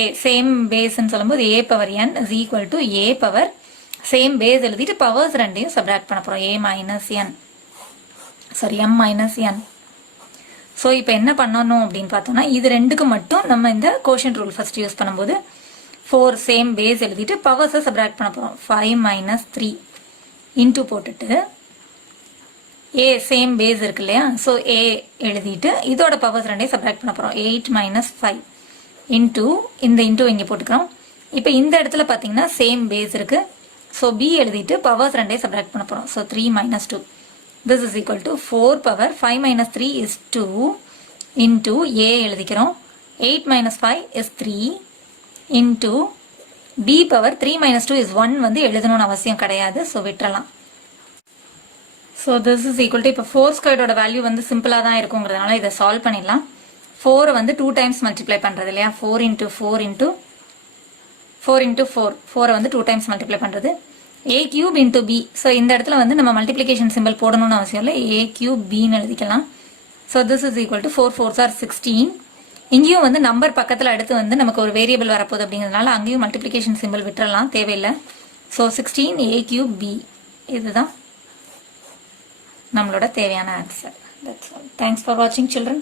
a same பேஸ்ன்னு சொல்லும்போது a power n is equal to a power same base எழுதிட்டு பவர்ஸ் ரெண்டையும் சப்ராக்ட் பண்ண போகிறோம், a minus n sorry m minus n. So இப்போ என்ன பண்ணணும் அப்படின்னு பார்த்தோம்னா இது ரெண்டுக்கு மட்டும் நம்ம இந்த கோஷியன்ட் ரூல் ஃபர்ஸ்ட் யூஸ் பண்ணும்போது 4 சேம் பேஸ் எழுதிட்டு பவர்ஸை சப்ராக்ட் பண்ண போகிறோம். 5 minus 3 இன்டூ போட்டுட்டு a சேம் பேஸ் இருக்கு இல்லையா, ஸோ a எழுதிட்டு இதோட பவர்ஸ் ரெண்டையும் சப்ராக்ட் பண்ண போகிறோம். 8 minus 5 இன்டூ இந்த இன்டூ இங்கே போட்டுக்கிறோம். இப்போ இந்த இடத்துல பார்த்தீங்கன்னா சேம் பேஸ் இருக்கு, ஸோ b எழுதிட்டு பவர்ஸ் ரெண்டையும் சப்ராக்ட் பண்ண போகிறோம். So 3 minus 2. This is equal to 4 power 5 minus 3 is 2 into a எழுதிக்கிறோம். 8 minus 5 is 3 into b power 3 minus 2 is 1 வந்து எழுதணும்னு அவசியம் கிடையாது, ஸோ விட்டுறலாம். So this is equal to இப்போ 4 ஸ்கொயரோட வேல்யூ வந்து சிம்பிளாக தான் இருக்குங்கிறதுனால இதை சால்வ் பண்ணிடலாம். 4 வந்து 2 டைம்ஸ் மல்டிப்ளை பண்ணுறது இல்லையா, 4 into 4 into 4 into 4, 4 வந்து 2 டைம்ஸ் மல்டிப்ளை பண்ணுறது. a cube into b, so இந்த இடத்துல வந்து நம்ம மல்டிப்ளிகேஷன் சிம்பிள் போடணும்னு அவசியம் இல்லை, a cube bன்னு எழுதிக்கலாம். So this is equal to 4 4s are 16. இங்கேயும் வந்து நம்பர் பக்கத்தில் அடுத்து வந்து நமக்கு ஒரு வேரியபிள் வரப்போகுது அப்படிங்கிறதுனால அங்கேயும் மல்டிப்ளிகேஷன் சிம்பிள் விட்டுறலாம், தேவையில்லை. ஸோ 16 a cube b, இதுதான் நம்மளோட தேவையான answer. That's all. Thanks for watching, children.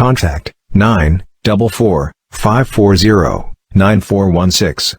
Contact 944 540-9416.